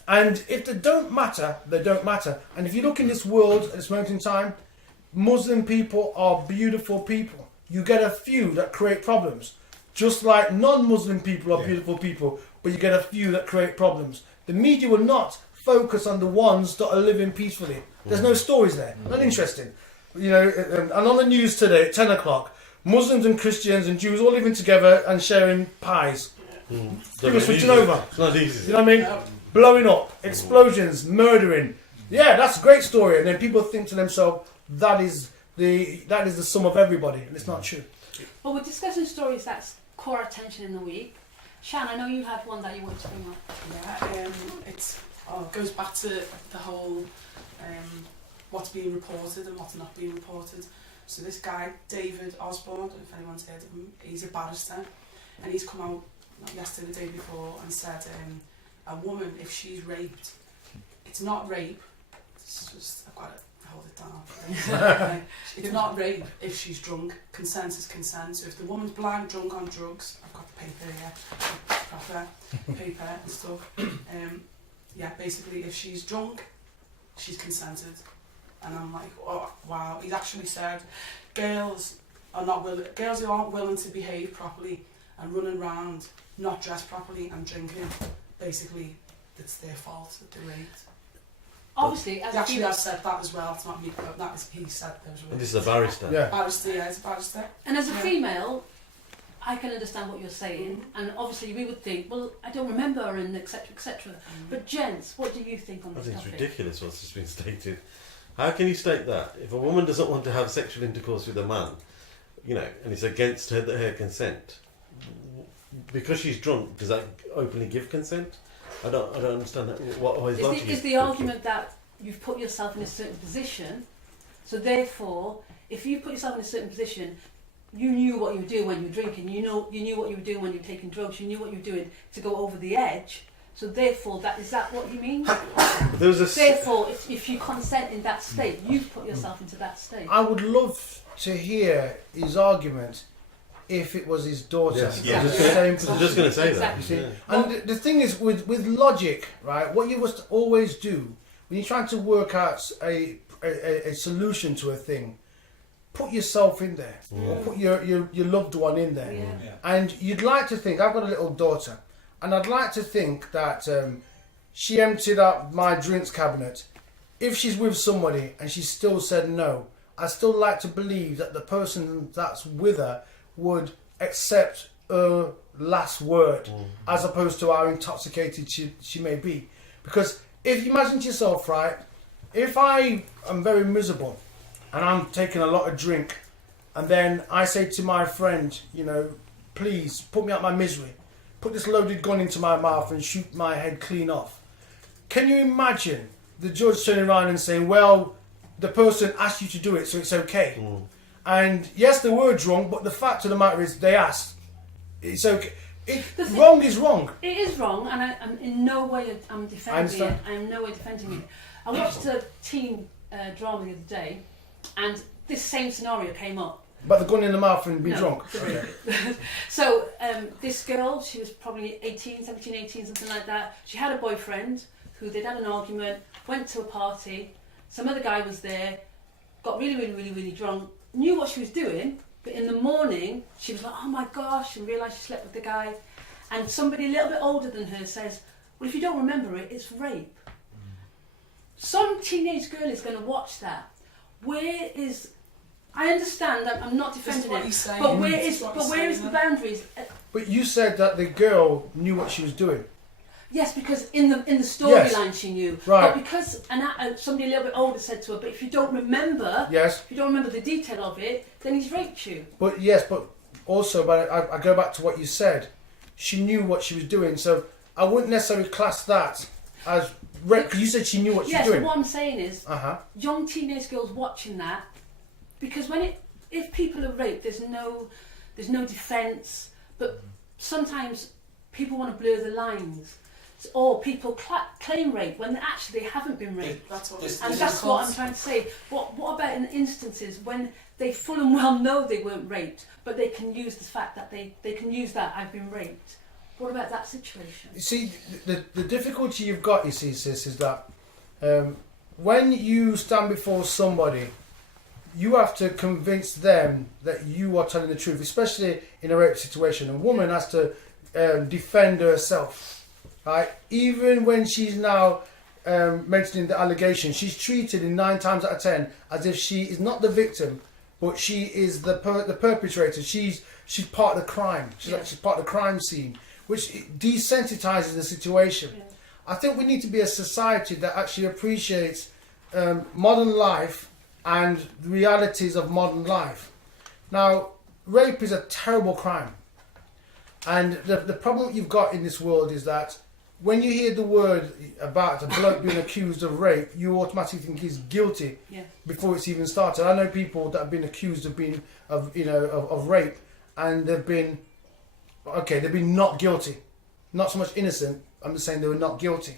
And if they don't matter, they don't matter. And if you look in this world at this moment in time, Muslim people are beautiful people. You get a few that create problems. Just like non-Muslim people are beautiful people, but you get a few that create problems. The media will not focus on the ones that are living peacefully. There's no stories there. Not interesting. You know, and on the news today at 10 o'clock, Muslims and Christians and Jews all living together and sharing pies. People switching over. It's not easy. You know what I mean? Blowing up, explosions, murdering. Yeah, that's a great story. And then people think to themselves, that is the sum of everybody, and it's not true. Well, we're discussing stories that's caught our attention in the week. Shan, I know you had one that you wanted to bring up. Yeah, it goes back to the whole what's being reported and what's not being reported. So this guy, David Osborne, I don't know if anyone's heard of him, he's a barrister, and he's come out not yesterday, the day before, and said a woman, if she's raped, it's not rape, it's just, I've got to hold it down. It's not rape if she's drunk. Consent is consent. So if the woman's blind, drunk on drugs, I've got the paper here, proper paper and stuff. Yeah, basically, if she's drunk, she's consented. And I'm like, oh wow. He's actually said, girls who aren't willing to behave properly and running around, not dressed properly and drinking, basically, it's their fault that they're raped. Obviously, as He actually a has said that as well. It's not me, but that is he said those words. And this is a barrister. Yeah. Barrister, yeah, he's a barrister. and as a Yeah. female, I can understand what you're saying, and obviously we would think, well, I don't remember, and etc. etc. But gents, what do you think on I this think it's topic? ridiculous what's just been stated. How can you state that? If a woman doesn't want to have sexual intercourse with a man, you know, and it's against her consent, because she's drunk, does that openly give consent? I don't understand that. What his logic Is the argument that you've put yourself in a certain position, so therefore, if you put yourself in a certain position, you knew what you were doing when you were drinking, you knew what you were doing when you were taking drugs, you knew what you were doing to go over the edge, so therefore, is that what you mean? There was a Therefore, if you consent in that state, you've put yourself into that state. I would love to hear his argument if it was his daughter. Yes. in the Exactly. same I was position. just going to say Exactly. that. See? Yeah. And the thing is, with logic, right, what you must always do when you're trying to work out a solution to a thing, put yourself in there, or put your loved one in there. Yeah. And you'd like to think, I've got a little daughter, and I'd like to think that she emptied out my drinks cabinet. If she's with somebody and she still said no, I still like to believe that the person that's with her would accept her last word, as opposed to how intoxicated she may be. Because if you imagine to yourself, right, if I am very miserable and I'm taking a lot of drink, and then I say to my friend, you know, please put me out my misery, put this loaded gun into my mouth and shoot my head clean off, can you imagine the judge turning around and saying, well, the person asked you to do it, so it's okay. And yes, they were drunk, but the fact of the matter is they asked. It's okay. Wrong is wrong. It is wrong, and I'm in no way I'm defending it. I'm in no way defending it. I watched a teen drama the other day, and this same scenario came up. But the gun in the mouth and be No. drunk. So this girl, she was probably 17, 18, something like that. She had a boyfriend who they'd had an argument, went to a party, some other guy was there, got really drunk, knew what she was doing, but in the morning she was like, oh my gosh, and realised she slept with the guy. And somebody a little bit older than her says, well, if you don't remember it, it's rape. Some teenage girl is going to watch that. Where is... I understand that I'm not defending it, but where is the boundaries? But you said that the girl knew what she was doing. Yes, because in the storyline she knew. Right. But because somebody a little bit older said to her, but if you don't remember, if you don't remember the detail of it, then he's raped you. But yes, but also, but I go back to what you said. She knew what she was doing, so I wouldn't necessarily class that as rape, because you said she knew what she was doing. Yes, what I'm saying is, young teenage girls watching that, because if people are raped, there's no defence, but sometimes people want to blur the lines, or people claim rape when actually they haven't been raped. That's what I'm trying to say. What about in instances when they full and well know they weren't raped, but they can use the fact that they can use that I've been raped? What about that situation? You see, the difficulty you've got, you see, sis, is that when you stand before somebody, you have to convince them that you are telling the truth, especially in a rape situation. A woman has to defend herself, right? Even when she's now mentioning the allegation, she's treated in 9 times out of 10 as if she is not the victim, but she is the perpetrator. She's part of the crime. She's part of the crime scene, which desensitizes the situation. Yeah. I think we need to be a society that actually appreciates modern life and the realities of modern life. Now, rape is a terrible crime. And the problem you've got in this world is that when you hear the word about a bloke being accused of rape, you automatically think he's guilty before it's even started. I know people that have been accused of rape, and they've been not guilty. Not so much innocent, I'm just saying they were not guilty.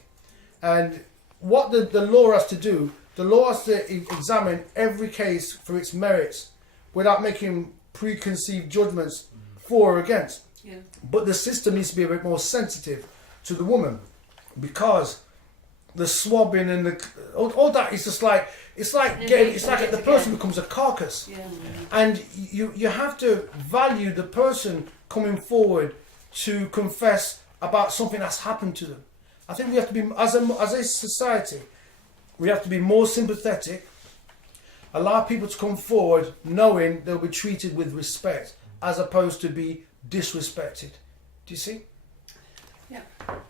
And what the law has to do, the law has to examine every case for its merits without making preconceived judgments for or against. Yeah. But the system needs to be a bit more sensitive to the woman, because the swabbing and all that is just like the person becomes a carcass. Yeah. And you have to value the person coming forward to confess about something that's happened to them. I think we have to be, as a society, we have to be more sympathetic, allow people to come forward knowing they'll be treated with respect as opposed to be disrespected. Do you see? Yeah.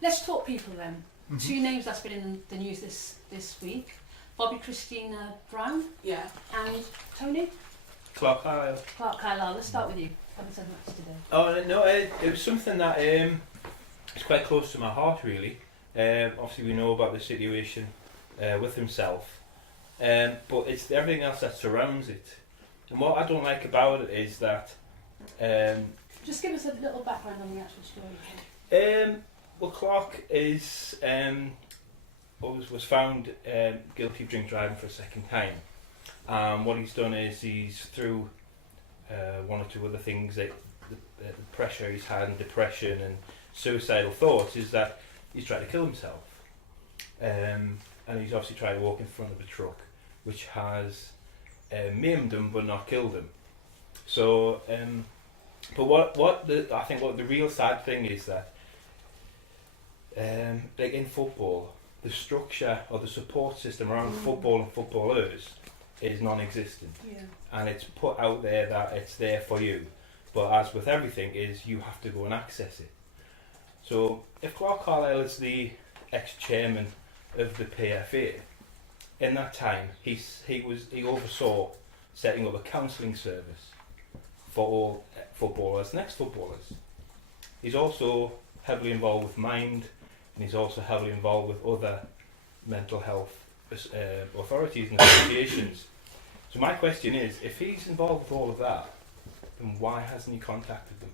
Let's talk people then. 2 names that's been in the news this week. Bobby Christina Brown. Yeah. And Tony? Clark Carlisle. Clark Carlisle. Let's start with you. I haven't said much today. Oh, no, it was something that is quite close to my heart, really. Obviously, we know about the situation with himself, but it's everything else that surrounds it. And what I don't like about it is that... just give us a little background on the actual story. Well, Clark is was found guilty of drink driving for a second time. What he's done is he's through 1 or 2 other things, that the pressure he's had and depression and suicidal thoughts, is that he's tried to kill himself. And he's obviously tried to walk in front of a truck, which has maimed him but not killed him. So, but what the real sad thing is that, like in football, the structure or the support system around football and footballers is non-existent. Yeah. And it's put out there that it's there for you, but as with everything, is you have to go and access it. So if Clark Carlisle is the ex-chairman of the PFA, in that time he oversaw setting up a counselling service for all footballers and ex-footballers. He's also heavily involved with Mind, and he's also heavily involved with other mental health authorities and associations. So my question is, if he's involved with all of that, then why hasn't he contacted them?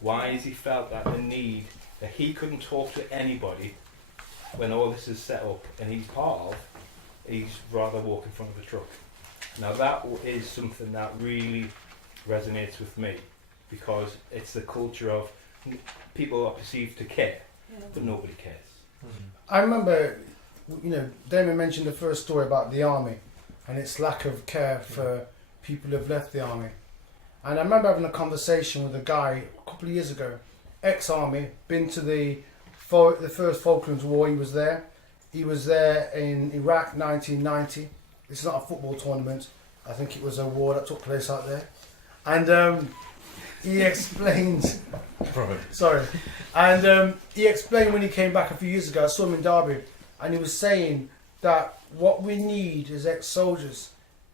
Why has he felt that the need that he couldn't talk to anybody when all this is set up and he's part of, he's rather walk in front of a truck? Now that is something that really resonates with me, because it's the culture of people are perceived to care, but nobody cares. I remember, Damien mentioned the first story about the army and its lack of care for people who have left the army. And I remember having a conversation with a guy a couple of years ago, ex-army, been to the first Falklands War. He was there. He was there in Iraq, 1990. It's not a football tournament. I think it was a war that took place out there. And he explained... Sorry. And he explained when he came back a few years ago, I saw him in Derby, and he was saying that what we need as ex-soldiers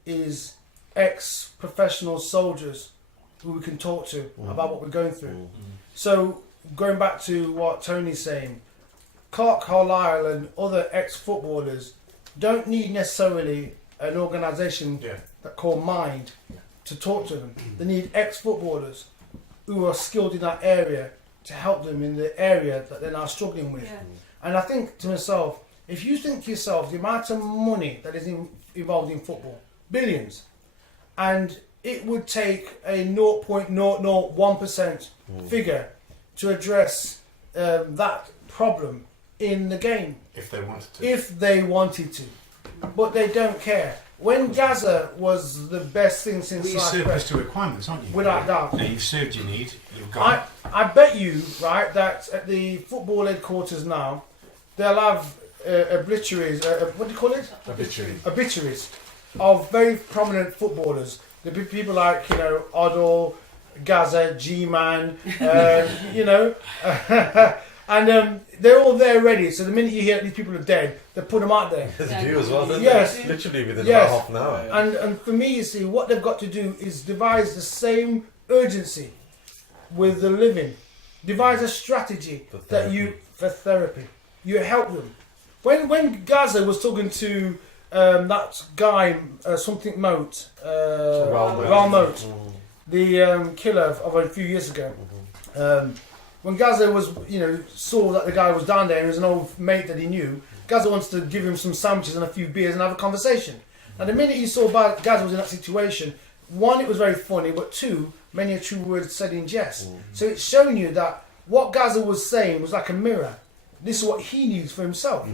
is ex-professional soldiers who we can talk to about what we're going through. So, going back to what Tony's saying, Clark Carlisle and other ex-footballers don't need necessarily an organisation that called Mind to talk to them. They need ex-footballers who are skilled in that area to help them in the area that they're now struggling with. And I think to myself, if you think to yourself the amount of money that is involved in football, billions, and it would take a 0.001% figure to address that problem in the game. If they wanted to. If they wanted to. But they don't care. When Gaza was the best thing since Well, you serve those two requirements, aren't you? Without doubt. Now, you've served your need. You've got. I bet you, right, that at the football headquarters now, they'll have obituaries, what do you call it? Obituaries of very prominent footballers. There'll be people like, Odell, Gaza, G-Man, and they're all there ready. So the minute you hear these people are dead, they put them out there. They do as well, don't Yes. they? Literally within about half an hour. And for me, you see, what they've got to do is devise the same urgency with the living. Devise a strategy for therapy. You help them. When Gaza was talking to that guy, something Moat, Ral Moat, the killer of a few years ago. When Gaza was, saw that the guy was down there and he was an old mate that he knew, Gaza wants to give him some sandwiches and a few beers and have a conversation. And the minute he saw Gaza was in that situation, one, it was very funny, but two, many a true word said in jest. So it's showing you that what Gaza was saying was like a mirror. This is what he needs for himself.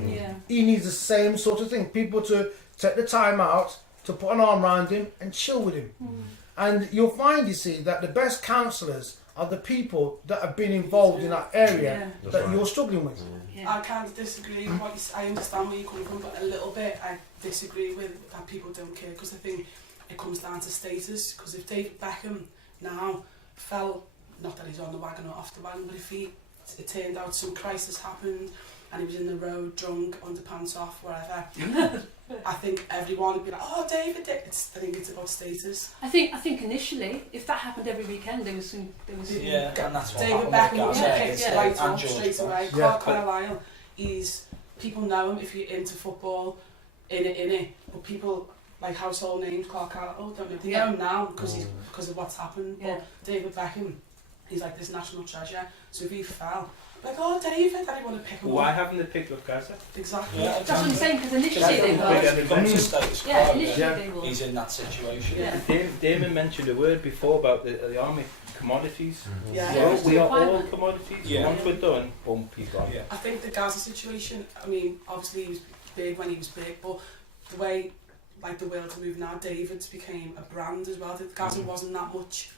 He needs the same sort of thing. People to take the time out to put an arm around him and chill with him. And you'll find, you see, that the best counsellors are the people that have been involved in that area that you're struggling with. I kind of disagree with what I understand where you're coming from, but a little bit I disagree with that people don't care, because I think it comes down to status. Because if David Beckham now fell, not that he's on the wagon or off the wagon, but if it turned out some crisis happened and he was in the road drunk, underpants off, wherever, I think everyone would be like, oh, David. I think it's about status. I think initially, if that happened every weekend, there was some and that's what David happened Beckham with was Gaza, picked right and up George straight away. Bush. Clark Carlisle, people know him if you're into football, in it. But people like household names, Clark Carlisle, don't know. They know him now because of what's happened. But David Beckham, he's like this national treasure. So if he fell, like, oh, David, I didn't want to pick him up. Why haven't they picked up Gaza? Exactly. Yeah, That's what I'm saying, because initially they were. Initially they were. He's in that situation. Damon mentioned a word before about the army commodities. We are all commodities. Once we're done, boom, people are. I think the Gaza situation, I mean, obviously he was big when he was big, but the way the world's moving now, David's became a brand as well. Gaza wasn't that much,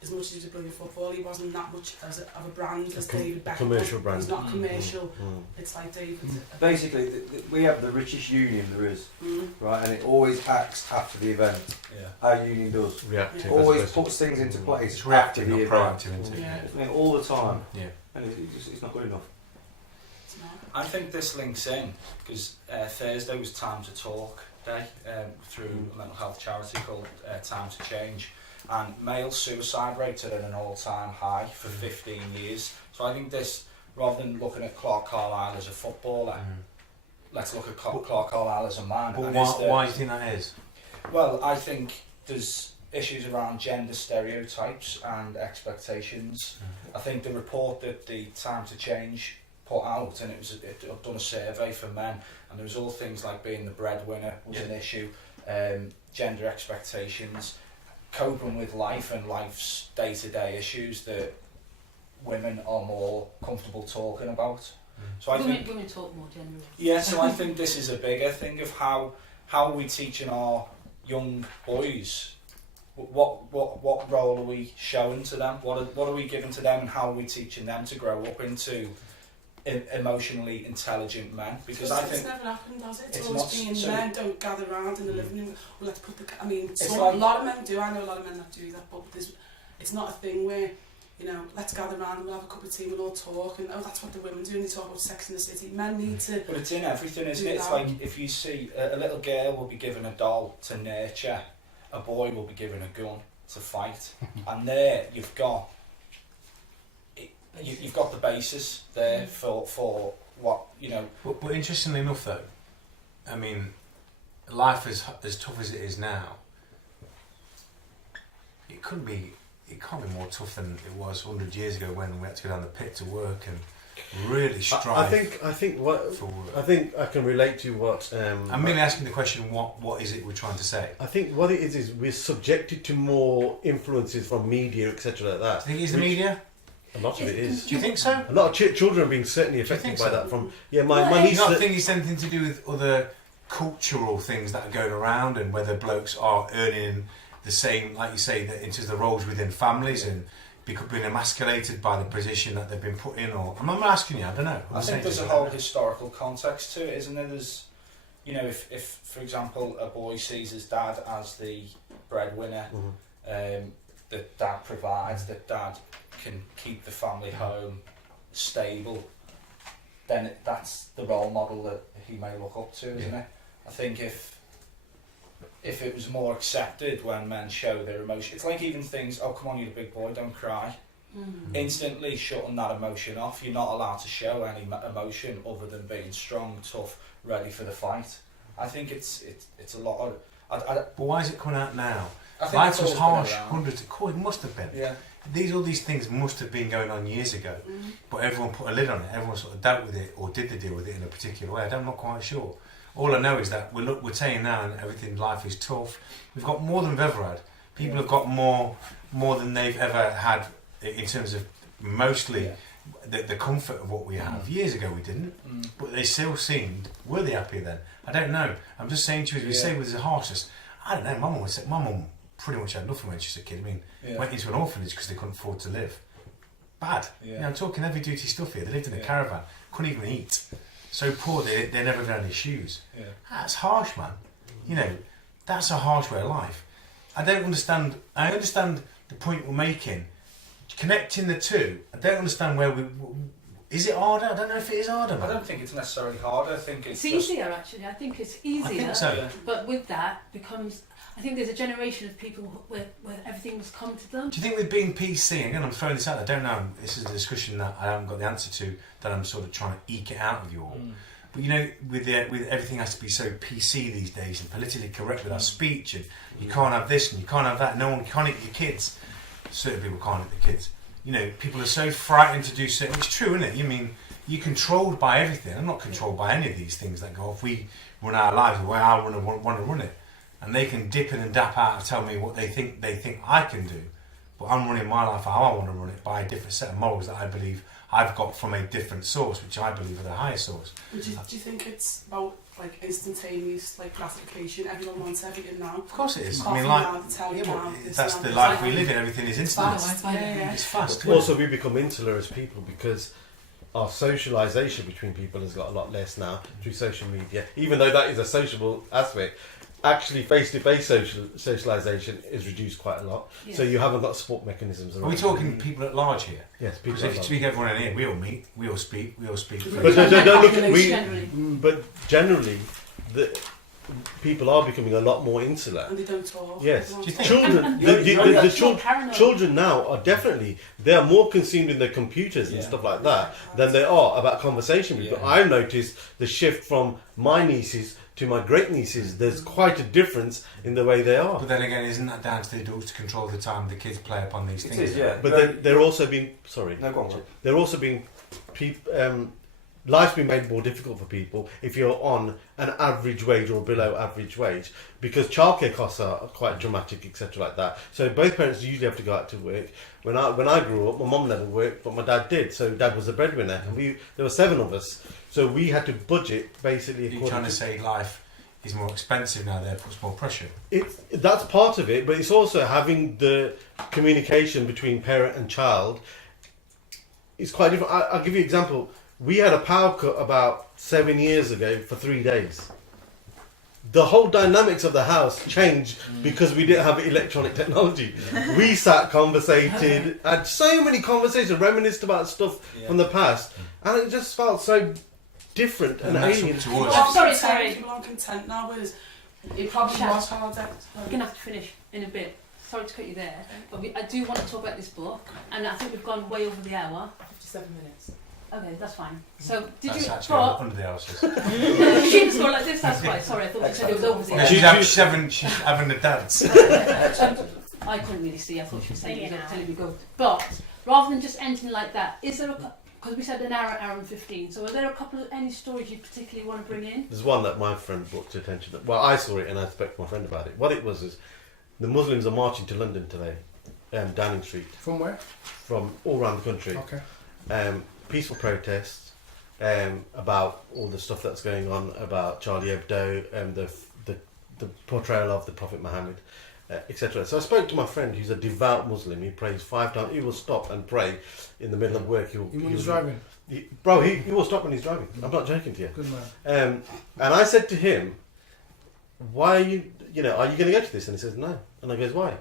as much as he was a brilliant footballer, he wasn't that much of a brand as David Beckham. Commercial brand. He's not commercial. It's like David. Basically, we have the richest union there is, right? And it always acts after the event. Our union does. Reactive. Always puts things into place. It's reactive, not event. proactive, isn't it? All the time. Yeah. And it's not good enough. I think this links in because Thursday was Time to Talk Day through a mental health charity called Time to Change, and male suicide rates are at an all-time high for 15 years. So I think this, rather than looking at Clark Carlisle as a footballer, let's look at Clark Carlisle as a man. But and why do you think that is? Well, I think there's issues around gender stereotypes and expectations. I think the report that the Time to Change put out, and it done a survey for men, and there was all things like being the breadwinner was an issue, gender expectations, coping with life and life's day-to-day issues that women are more comfortable talking about. So I think women talk more generally. yeah, so I think this is a bigger thing of how are we teaching our young boys. What role are we showing to them? What are we giving to them, and how are we teaching them to grow up into emotionally intelligent men? Because I think it's never happened, has it? It's it's always not- been so- men don't gather around in the living room. Well, let's put the. I mean, It's some, like- a lot of men do. I know a lot of men that do that, but it's not a thing where, you know, let's gather around and we'll have a cup of tea and we'll all talk. And that's what the women do. And they talk about Sex in the City. Men need to. But it's in everything, isn't it? It's Yeah. like if you see a little girl will be given a doll to nurture, a boy will be given a gun to fight, and there you've got you've got the basis there for what you know. But interestingly enough, though, I mean, life as tough as it is now, it can't be more tough than it was 100 years ago when we had to go down the pit to work and really strive. I think what for work. I think I can relate to what I'm merely asking the question: what is it we're trying to say? I think what it is we're subjected to more influences from media, etc. like that. Do you think it's the media? A lot of it is. Do you think so? A lot of children are being certainly you affected think by so? that. From my Do you niece. not think it's anything to do with other cultural things that are going around, and whether blokes are earning the same, like you say, that into the roles within families and being emasculated by the position that they've been put in? Or I'm not asking you. I don't know. I think there's a whole historical context to it, isn't there? There's, you know, if for example a boy sees his dad as the breadwinner, that dad provides, that dad can keep the family home stable, then that's the role model that he may look up to, isn't it? I think if it was more accepted when men show their emotion, it's like even things, oh come on, you're a big boy, don't cry. Instantly shutting that emotion off. You're not allowed to show any emotion other than being strong, tough, ready for the fight. I think it's a lot of. But why is it coming out now? I think Life it's was always harsh been around. hundreds of course, it must have been. Yeah. All these things must have been going on years ago, but everyone put a lid on it. Everyone sort of dealt with it, or did they deal with it in a particular way? I'm not quite sure. All I know is that we're saying now, and everything, life is tough. We've got more than we've ever had. People have got more than they've ever had in terms of mostly the comfort of what we have. Years ago we didn't, but they still seemed. Were they happier then? I don't know. I'm just saying to you, as we say with the harshness, I don't know. My mum pretty much had nothing when she was a kid. I mean, went into an orphanage because they couldn't afford to live. Bad. Yeah. You know, I'm talking heavy duty stuff here. They lived in a caravan, couldn't even eat. So poor they never even had any shoes. Yeah. That's harsh, man. You know, that's a harsh way of life. I don't understand. I understand the point we're making. Connecting the two, I don't understand where we. Is it harder? I don't know if it is harder, man. I don't think it's necessarily harder. I think It's just, easier, actually. I think it's easier. I think so. Yeah. But with that becomes, I think there's a generation of people where everything's come to them. Do you think with being PC, again I'm throwing this out, I don't know, this is a discussion that I haven't got the answer to, that I'm sort of trying to eke it out of you all. But you know, with everything has to be so PC these days and politically correct with our speech, and you can't have this and you can't have that, no one can't eat your kids. Certain people can't eat the kids. You know, people are so frightened to do certain. It's true, isn't it? You mean you're controlled by everything. I'm not controlled by any of these things that go off. We run our lives the way I want to run it, and they can dip in and dap out and tell me what they think I can do. But I'm running my life how I want to run it by a different set of morals that I believe I've got from a different source, which I believe are the higher source. Do you think it's about like instantaneous like gratification? Everyone wants everything now. Of course it is. I Coffee mean, like, now, the telly yeah, now, but this that's now, the this life now. we live in. Everything is instant. Fast, yeah. It's fast. Also, we become insular as people because our socialisation between people has got a lot less now through social media. Even though that is a sociable aspect, actually face-to-face socialisation is reduced quite a lot. Yeah. So you haven't got support mechanisms around. Are we talking people at large here? Yes, people. Because if you speak everyone in here, we all meet, we all speak. But don't look at Generally. But generally, people are becoming a lot more insular. And they don't talk. Yes, Everyone's Do you think- children. And- The Paranoid. children now are definitely they are more consumed in their computers and Yeah. stuff like that than they are about conversation. Yeah. But I've noticed the shift from my nieces to my great nieces. There's quite a difference in the way they are. But then again, isn't that down to the adults to control the time the kids play upon these It things? is, yeah. But then they're also being No, go on, Rob. they're also being life's been made more difficult for people if you're on an average wage or below average wage, because childcare costs are quite dramatic, etc. like that. So both parents usually have to go out to work. When I grew up, my mum never worked, but my dad did. So dad was a breadwinner, and there were 7 of us. So we had to budget basically. You're trying to say life is more expensive now, therefore puts more pressure. That's part of it, but it's also having the communication between parent and child. It's quite different. I'll give you an example. We had a power cut about 7 years ago for 3 days. The whole dynamics of the house changed because we didn't have electronic technology. We sat, conversated, had so many conversations, reminisced about stuff from the past, and it just felt so different and that's alien. up to People us. aren't Sorry, content- sorry. People aren't content now with it probably Chat. was harder. We're going to have to finish in a bit. Sorry to cut you there, but I do want to talk about this book, and I think we've gone way over the hour. 57 minutes. Okay, that's fine. So, did That's you... actually But, under the houses. she was going like this, that's why. Sorry, I thought you said it was over the No, hour. she's having a dance. I couldn't really see, I thought she was saying it was telling me go. But, rather than just ending like that, is there a... Because we said an hour, hour and 15, so are there a couple of any stories you particularly want to bring in? There's one that my friend brought to attention. Well, I saw it and I spoke to my friend about it. What it was is the Muslims are marching to London today, Downing Street, From where? from all around the country. Okay. Peaceful protests about all the stuff that's going on about Charlie Hebdo, the portrayal of the Prophet Muhammad, etc. So I spoke to my friend who's a devout Muslim. He prays 5 times. He will stop and pray in the middle of work. He was driving. He will stop when he's driving. I'm not joking to you. Good man. And I said to him, why are you going to go to this? And he says, no. And I goes, why?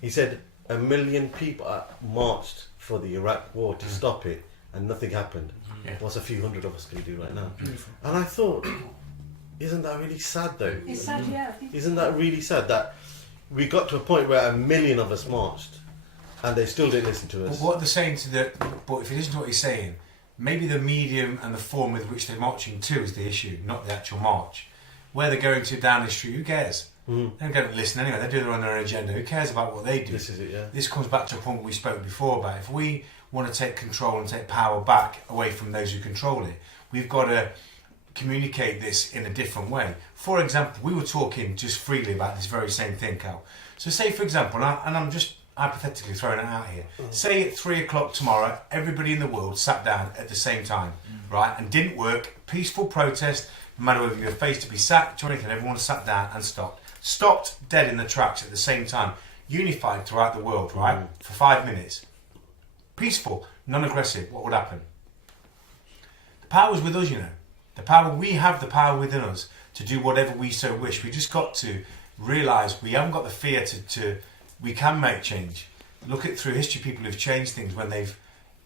He said, 1 million people marched for the Iraq war to stop it, and nothing happened. Yeah. What's a few hundred of us going to do right now? Beautiful. And I thought, isn't that really sad though? It's sad, yeah. I think Isn't that really sad that we got to a point where 1 million of us marched, and they still didn't listen to But us? what they're saying but if you listen to what he's saying, maybe the medium and the form with which they're marching to is the issue, not the actual march. Where they're going to down the street, who cares? They don't listen anyway. They're doing their own agenda. Who cares about what they do? This is it, yeah. This comes back to a point we spoke before about. If we want to take control and take power back away from those who control it, we've got to communicate this in a different way. For example, we were talking just freely about this very same thing, Cal. So say, for example, and I'm just hypothetically throwing it out here, say at 3 o'clock tomorrow, everybody in the world sat down at the same time, right, and didn't work, peaceful protest, no matter whether you were faced to be sacked or anything, everyone sat down and stopped dead in the tracks at the same time, unified throughout the world, right, for 5 minutes. Peaceful, non-aggressive, what would happen? The power's with us, you know. We have the power within us to do whatever we so wish. We just got to realise we haven't got the fear we can make change. Look at through history, people who've changed things when they've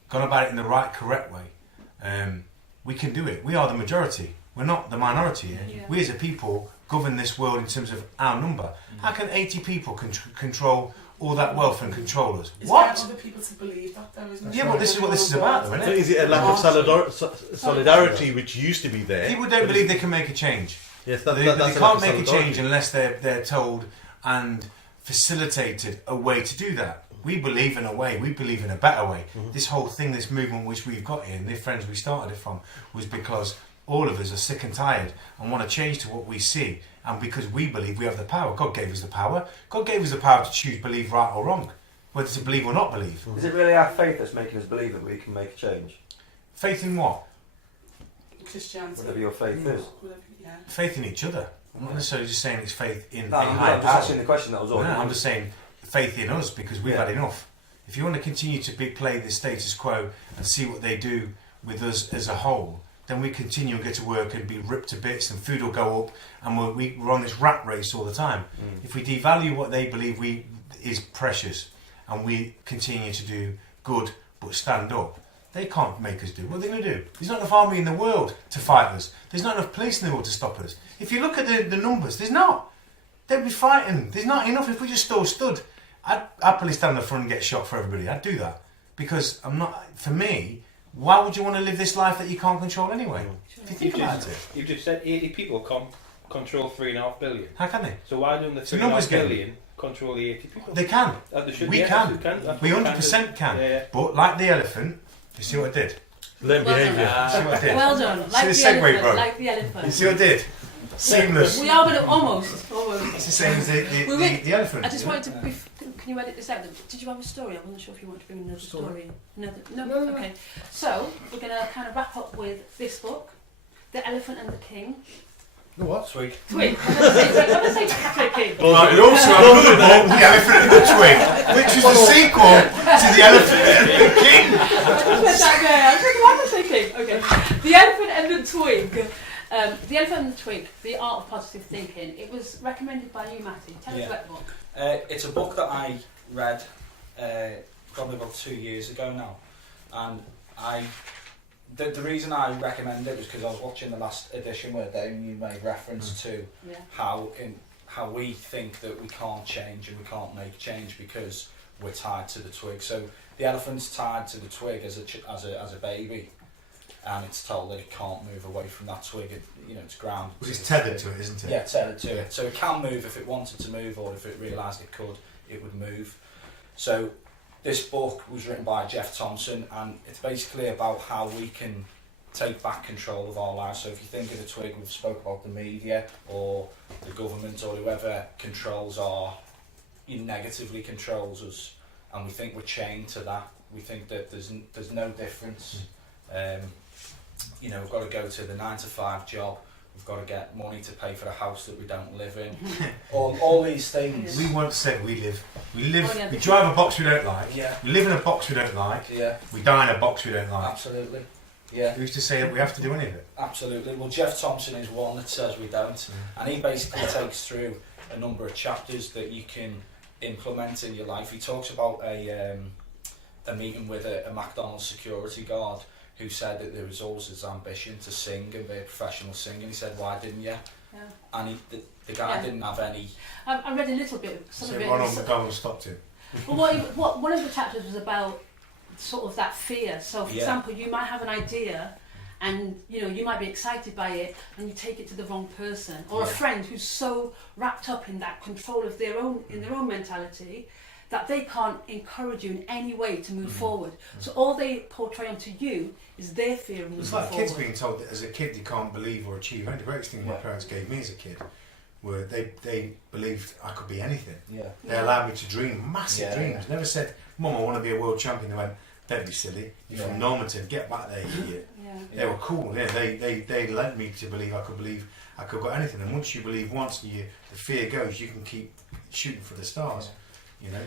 gone about it in the right, correct way. We can do it. We are the majority. We're not the minority here. Yeah. We as a people govern this world in terms of our number. How can 80 people control all that wealth and control us? It's What? getting other people to believe that though, isn't it? Yeah, but this is what this is about, though, isn't So it? is it a lack of solidarity which used to be there? People don't believe they can make a change. Yes, They that's a lack can't of make a solidarity. change unless they're told and facilitated a way to do that. We believe in a way. We believe in a better way. This whole thing, this movement which we've got here, and the friends we started it from, was because all of us are sick and tired and want to change to what we see, and because we believe we have the power. God gave us the power. God gave us the power to choose believe right or wrong, whether to believe or not believe. Is it really our faith that's making us believe that we can make a change? Faith in what? Christianity. Whatever your faith is. Whatever, yeah. Faith in each other. I'm not necessarily just saying it's faith in No, a I'm higher just power. asking the question, that was all. No, I'm just saying faith in us because we've Yeah. had enough. If you want to continue to play the status quo and see what they do with us a whole, then we continue and get to work and be ripped to bits and food will go up and we're on this rat race all the time. If we devalue what they believe is precious and we continue to do good but stand up, They can't make us do. What are they going to do? There's not enough army in the world to fight us. There's not enough police in the world to stop us. If you look at the numbers, there's not. They'd be fighting. There's not enough. If we just all stood, I'd happily stand in the front and get shot for everybody. I'd do that. Because I'm not, for me, why would you want to live this life that you can't control anyway? If you think about it. You've just said 80 people control 3.5 billion. How can they? So why don't the It's a numbers 3.5 game. billion control the 80 people? They can. They should, We yeah, can. That's We what 100% can. Yeah. But like the elephant, you see what I did? Learn Well done. behaviour. See what I did? Well done. See the segue, bro? Like the You elephant. see what I did? Seamless. We are going to almost. It's the same as the elephant. I just wanted to. Can you edit this out? Did you have a story? I wasn't sure if you wanted to bring another story. No. Okay. So we're going to kind of wrap up with this book, The Elephant and the King. The what? Sweet. Twig. I'm going to say King. Right, we also have another book, The Elephant and the Twig, which was the sequel to The Elephant and the King. I was thinking, okay. The Elephant and the Twig. The Elephant and the Twig, The Art of Positive Thinking. It was recommended by you, Matty. Tell us about the book. It's a book that I read probably about 2 years ago now, and the reason I recommend it was because I was watching the last edition where Damien made reference to how we think that we can't change and we can't make change because we're tied to the twig. So the elephant's tied to the twig as a baby, and it's told that it can't move away from that twig. It's grounded. But it's tethered to it, isn't it? Yeah, tethered to it. So it can move if it wanted to move, or if it realised it could, it would move. So this book was written by Jeff Thompson, and it's basically about how we can take back control of our lives. So if you think of the twig, we've spoke about the media or the government or whoever controls negatively controls us, and we think we're chained to that. We think that there's no difference. We've got to go to the 9-to-5 job. We've got to get money to pay for the house that we don't live in. all these things. We once said we drive a box we don't like. Yeah. We live in a box we don't like. Yeah. We die in a box we don't like. Absolutely. Yeah. We used to say that we have to do any of it. Absolutely. Well, Jeff Thompson is one that says we don't, and he basically takes through a number of chapters that you can implement in your life. He talks about a meeting with a McDonald's security guard who said that there was always his ambition to sing and be a professional singer, and he said, "Why didn't you?" Yeah. And the guy didn't have any. I read a little bit. So Ronald McDonald stopped him. Well, one of the chapters was about sort of that fear. So, for example, you might have an idea, and you might be excited by it, and you take it to the wrong person, or a friend who's so wrapped up in that control of their own mentality that they can't encourage you in any way to move forward. So all they portray onto you is their fear of moving forward. It's like kids being told that as a kid you can't believe or achieve. The greatest thing my parents gave me as a kid were they believed I could be anything. Yeah. They allowed me to dream, massive dreams. Never said, "Mum, I want to be a world champion." They went, "Don't be silly. You're from Normanton. Get back there, you idiot." They were cool. Yeah, they led me to believe I could got anything. And once you believe once, and the fear goes, you can keep shooting for the stars.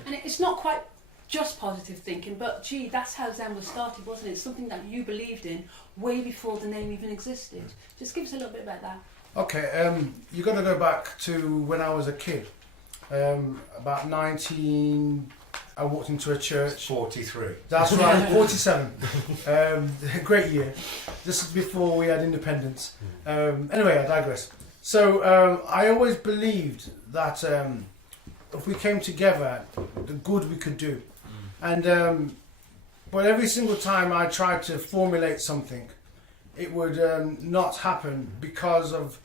And it's not quite just positive thinking, but that's how ZeN was started, wasn't it? It's something that you believed in way before the name even existed. Just give us a little bit about that. Okay, you've got to go back to when I was a kid. About 19, I walked into a church. 43. That's right, 47. Great year. This is before we had independence. Anyway, I digress. So I always believed that if we came together, the good we could do. And but every single time I tried to formulate something, it would not happen because of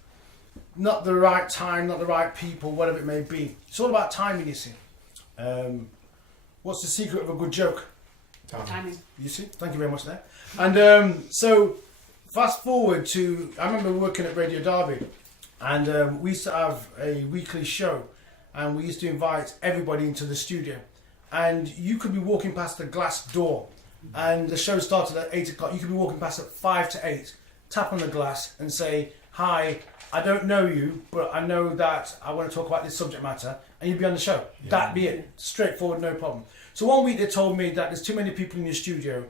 not the right time, not the right people, whatever it may be. It's all about timing, you see. What's the secret of a good joke? Timing. You see? Thank you very much there. And so fast forward to, I remember working at Radio Derby, and we used to have a weekly show, and we used to invite everybody into the studio, and you could be walking past the glass door, and the show started at 8 o'clock. You could be walking past at 5 to 8, tap on the glass and say, "Hi, I don't know you, but I know that I want to talk about this subject matter," and you'd be on the show. That'd be it. Straightforward, no problem. So one week they told me that there's too many people in your studio.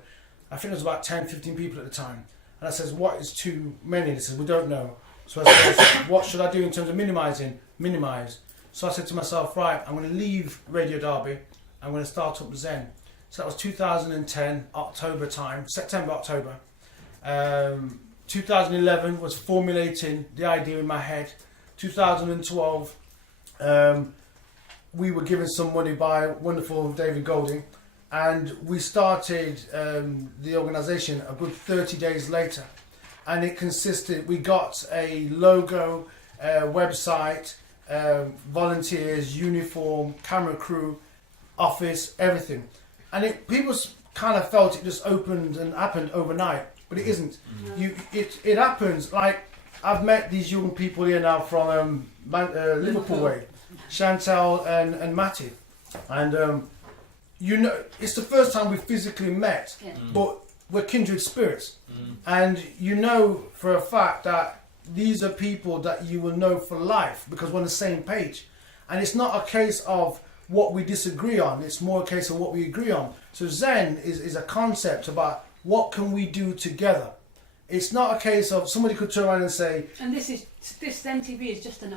I think there was about 10, 15 people at the time. And I says, "What is too many?" They says, "We don't know." So I said, "What should I do in terms of minimising?" Minimise. So I said to myself, right, I'm going to leave Radio Derby. I'm going to start up ZeN. So that was 2010, October time, September, October. 2011 was formulating the idea in my head. 2012, we were given some money by wonderful David Golding, and we started the organisation a good 30 days later. And it consisted, we got a logo, website, volunteers, uniform, camera crew, office, everything. And people kind of felt it just opened and happened overnight, but it isn't. It happens, like, I've met these young people here now from Liverpool way, Chantal and Matty, and you know, it's the first time we physically met, but we're kindred spirits, and you know for a fact that these are people that you will know for life because we're on the same page, and it's not a case of what we disagree on, it's more a case of what we agree on. So ZeN is a concept about what can we do together. It's not a case of somebody could turn around and say, And this ZeN TV is just a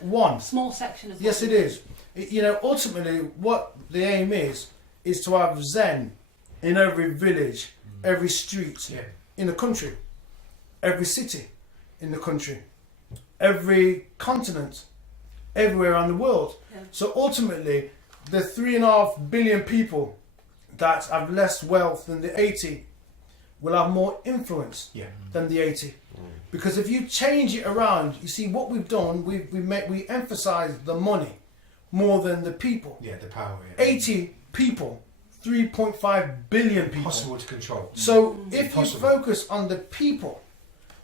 one small section of. Yes, it is. You know, ultimately, what the aim is to have ZeN in every village, every street in the country, every city in the country, every continent, everywhere around the world. Yeah. So ultimately, the 3.5 billion people that have less wealth than the 80 will have more influence than the 80. Because if you change it around, you see what we've done, we emphasize the money more than the people. Yeah, the power. 80 people, 3.5 billion people. Impossible to control. So if Impossible. you focus on the people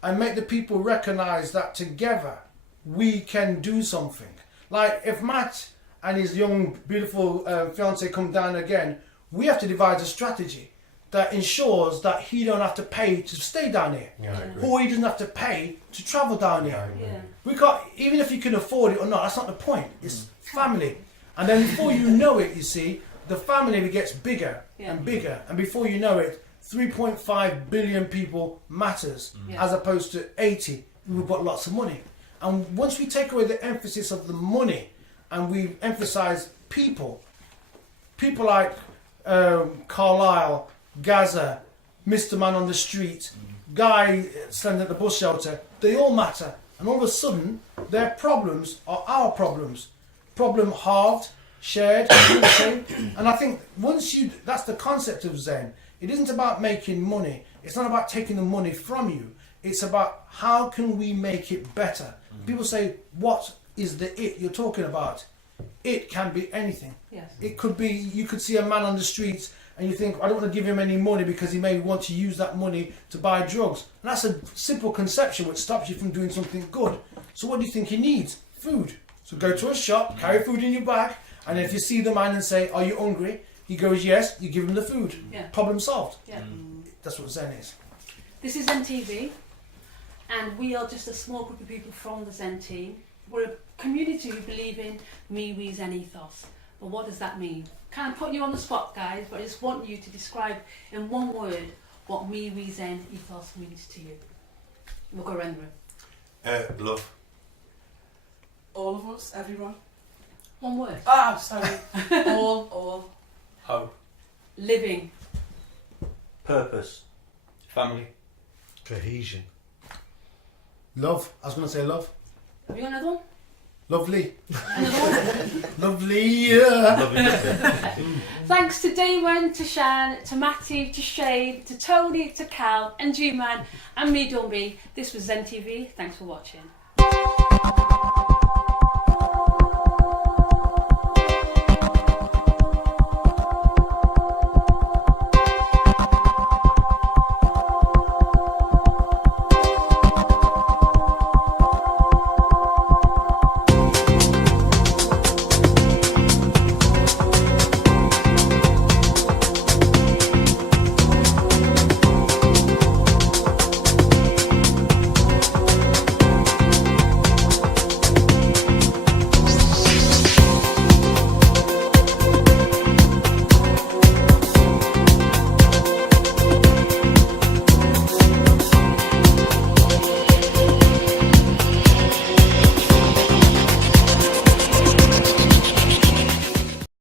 and make the people recognise that together we can do something. Like if Matt and his young, beautiful fiance come down again, we have to devise a strategy that ensures that he don't have to pay to stay down here, or he doesn't have to pay to travel down here. We can't, even if you can afford it or not. That's not the point. It's family, and then before you know it, you see, the family gets bigger and bigger, and before you know it, 3.5 billion people matters, as opposed to 80 who've got lots of money. And once we take away the emphasis of the money, and we emphasise people like Carlisle, Gaza, Mr. Man on the street, Guy standing at the bus shelter, they all matter. And all of a sudden, their problems are our problems. Problem halved, shared, and I think that's the concept of ZeN. It isn't about making money. It's not about taking the money from you. It's about how can we make it better. People say, what is the it you're talking about? It can be anything. Yes. It could be, you could see a man on the streets and you think, I don't want to give him any money because he may want to use that money to buy drugs. And that's a simple conception which stops you from doing something good. So what do you think he needs? Food. So go to a shop, carry food in your bag, and if you see the man and say, are you hungry? He goes, yes, you give him the food. Yeah. Problem solved. Yeah. That's what ZeN is. This is ZeN TV, and we are just a small group of people from the ZeN team. We're a community who believe in me, we, ZeN ethos. But what does that mean? Can't put you on the spot, guys, but I just want you to describe in one word what me, we, ZeN ethos means to you. We'll go around the room. Love. All of us, everyone. One word. Ah, sorry. all. Hope. Living. Purpose. Family. Cohesion. Love. I was going to say love. Have you got another one? Lovely. Another one? Lovely. Thanks to Damon, to Shan, to Matty, to Shane, to Tony, to Cal, and G-Man, and me, Dumby. This was ZeN TV. Thanks for watching.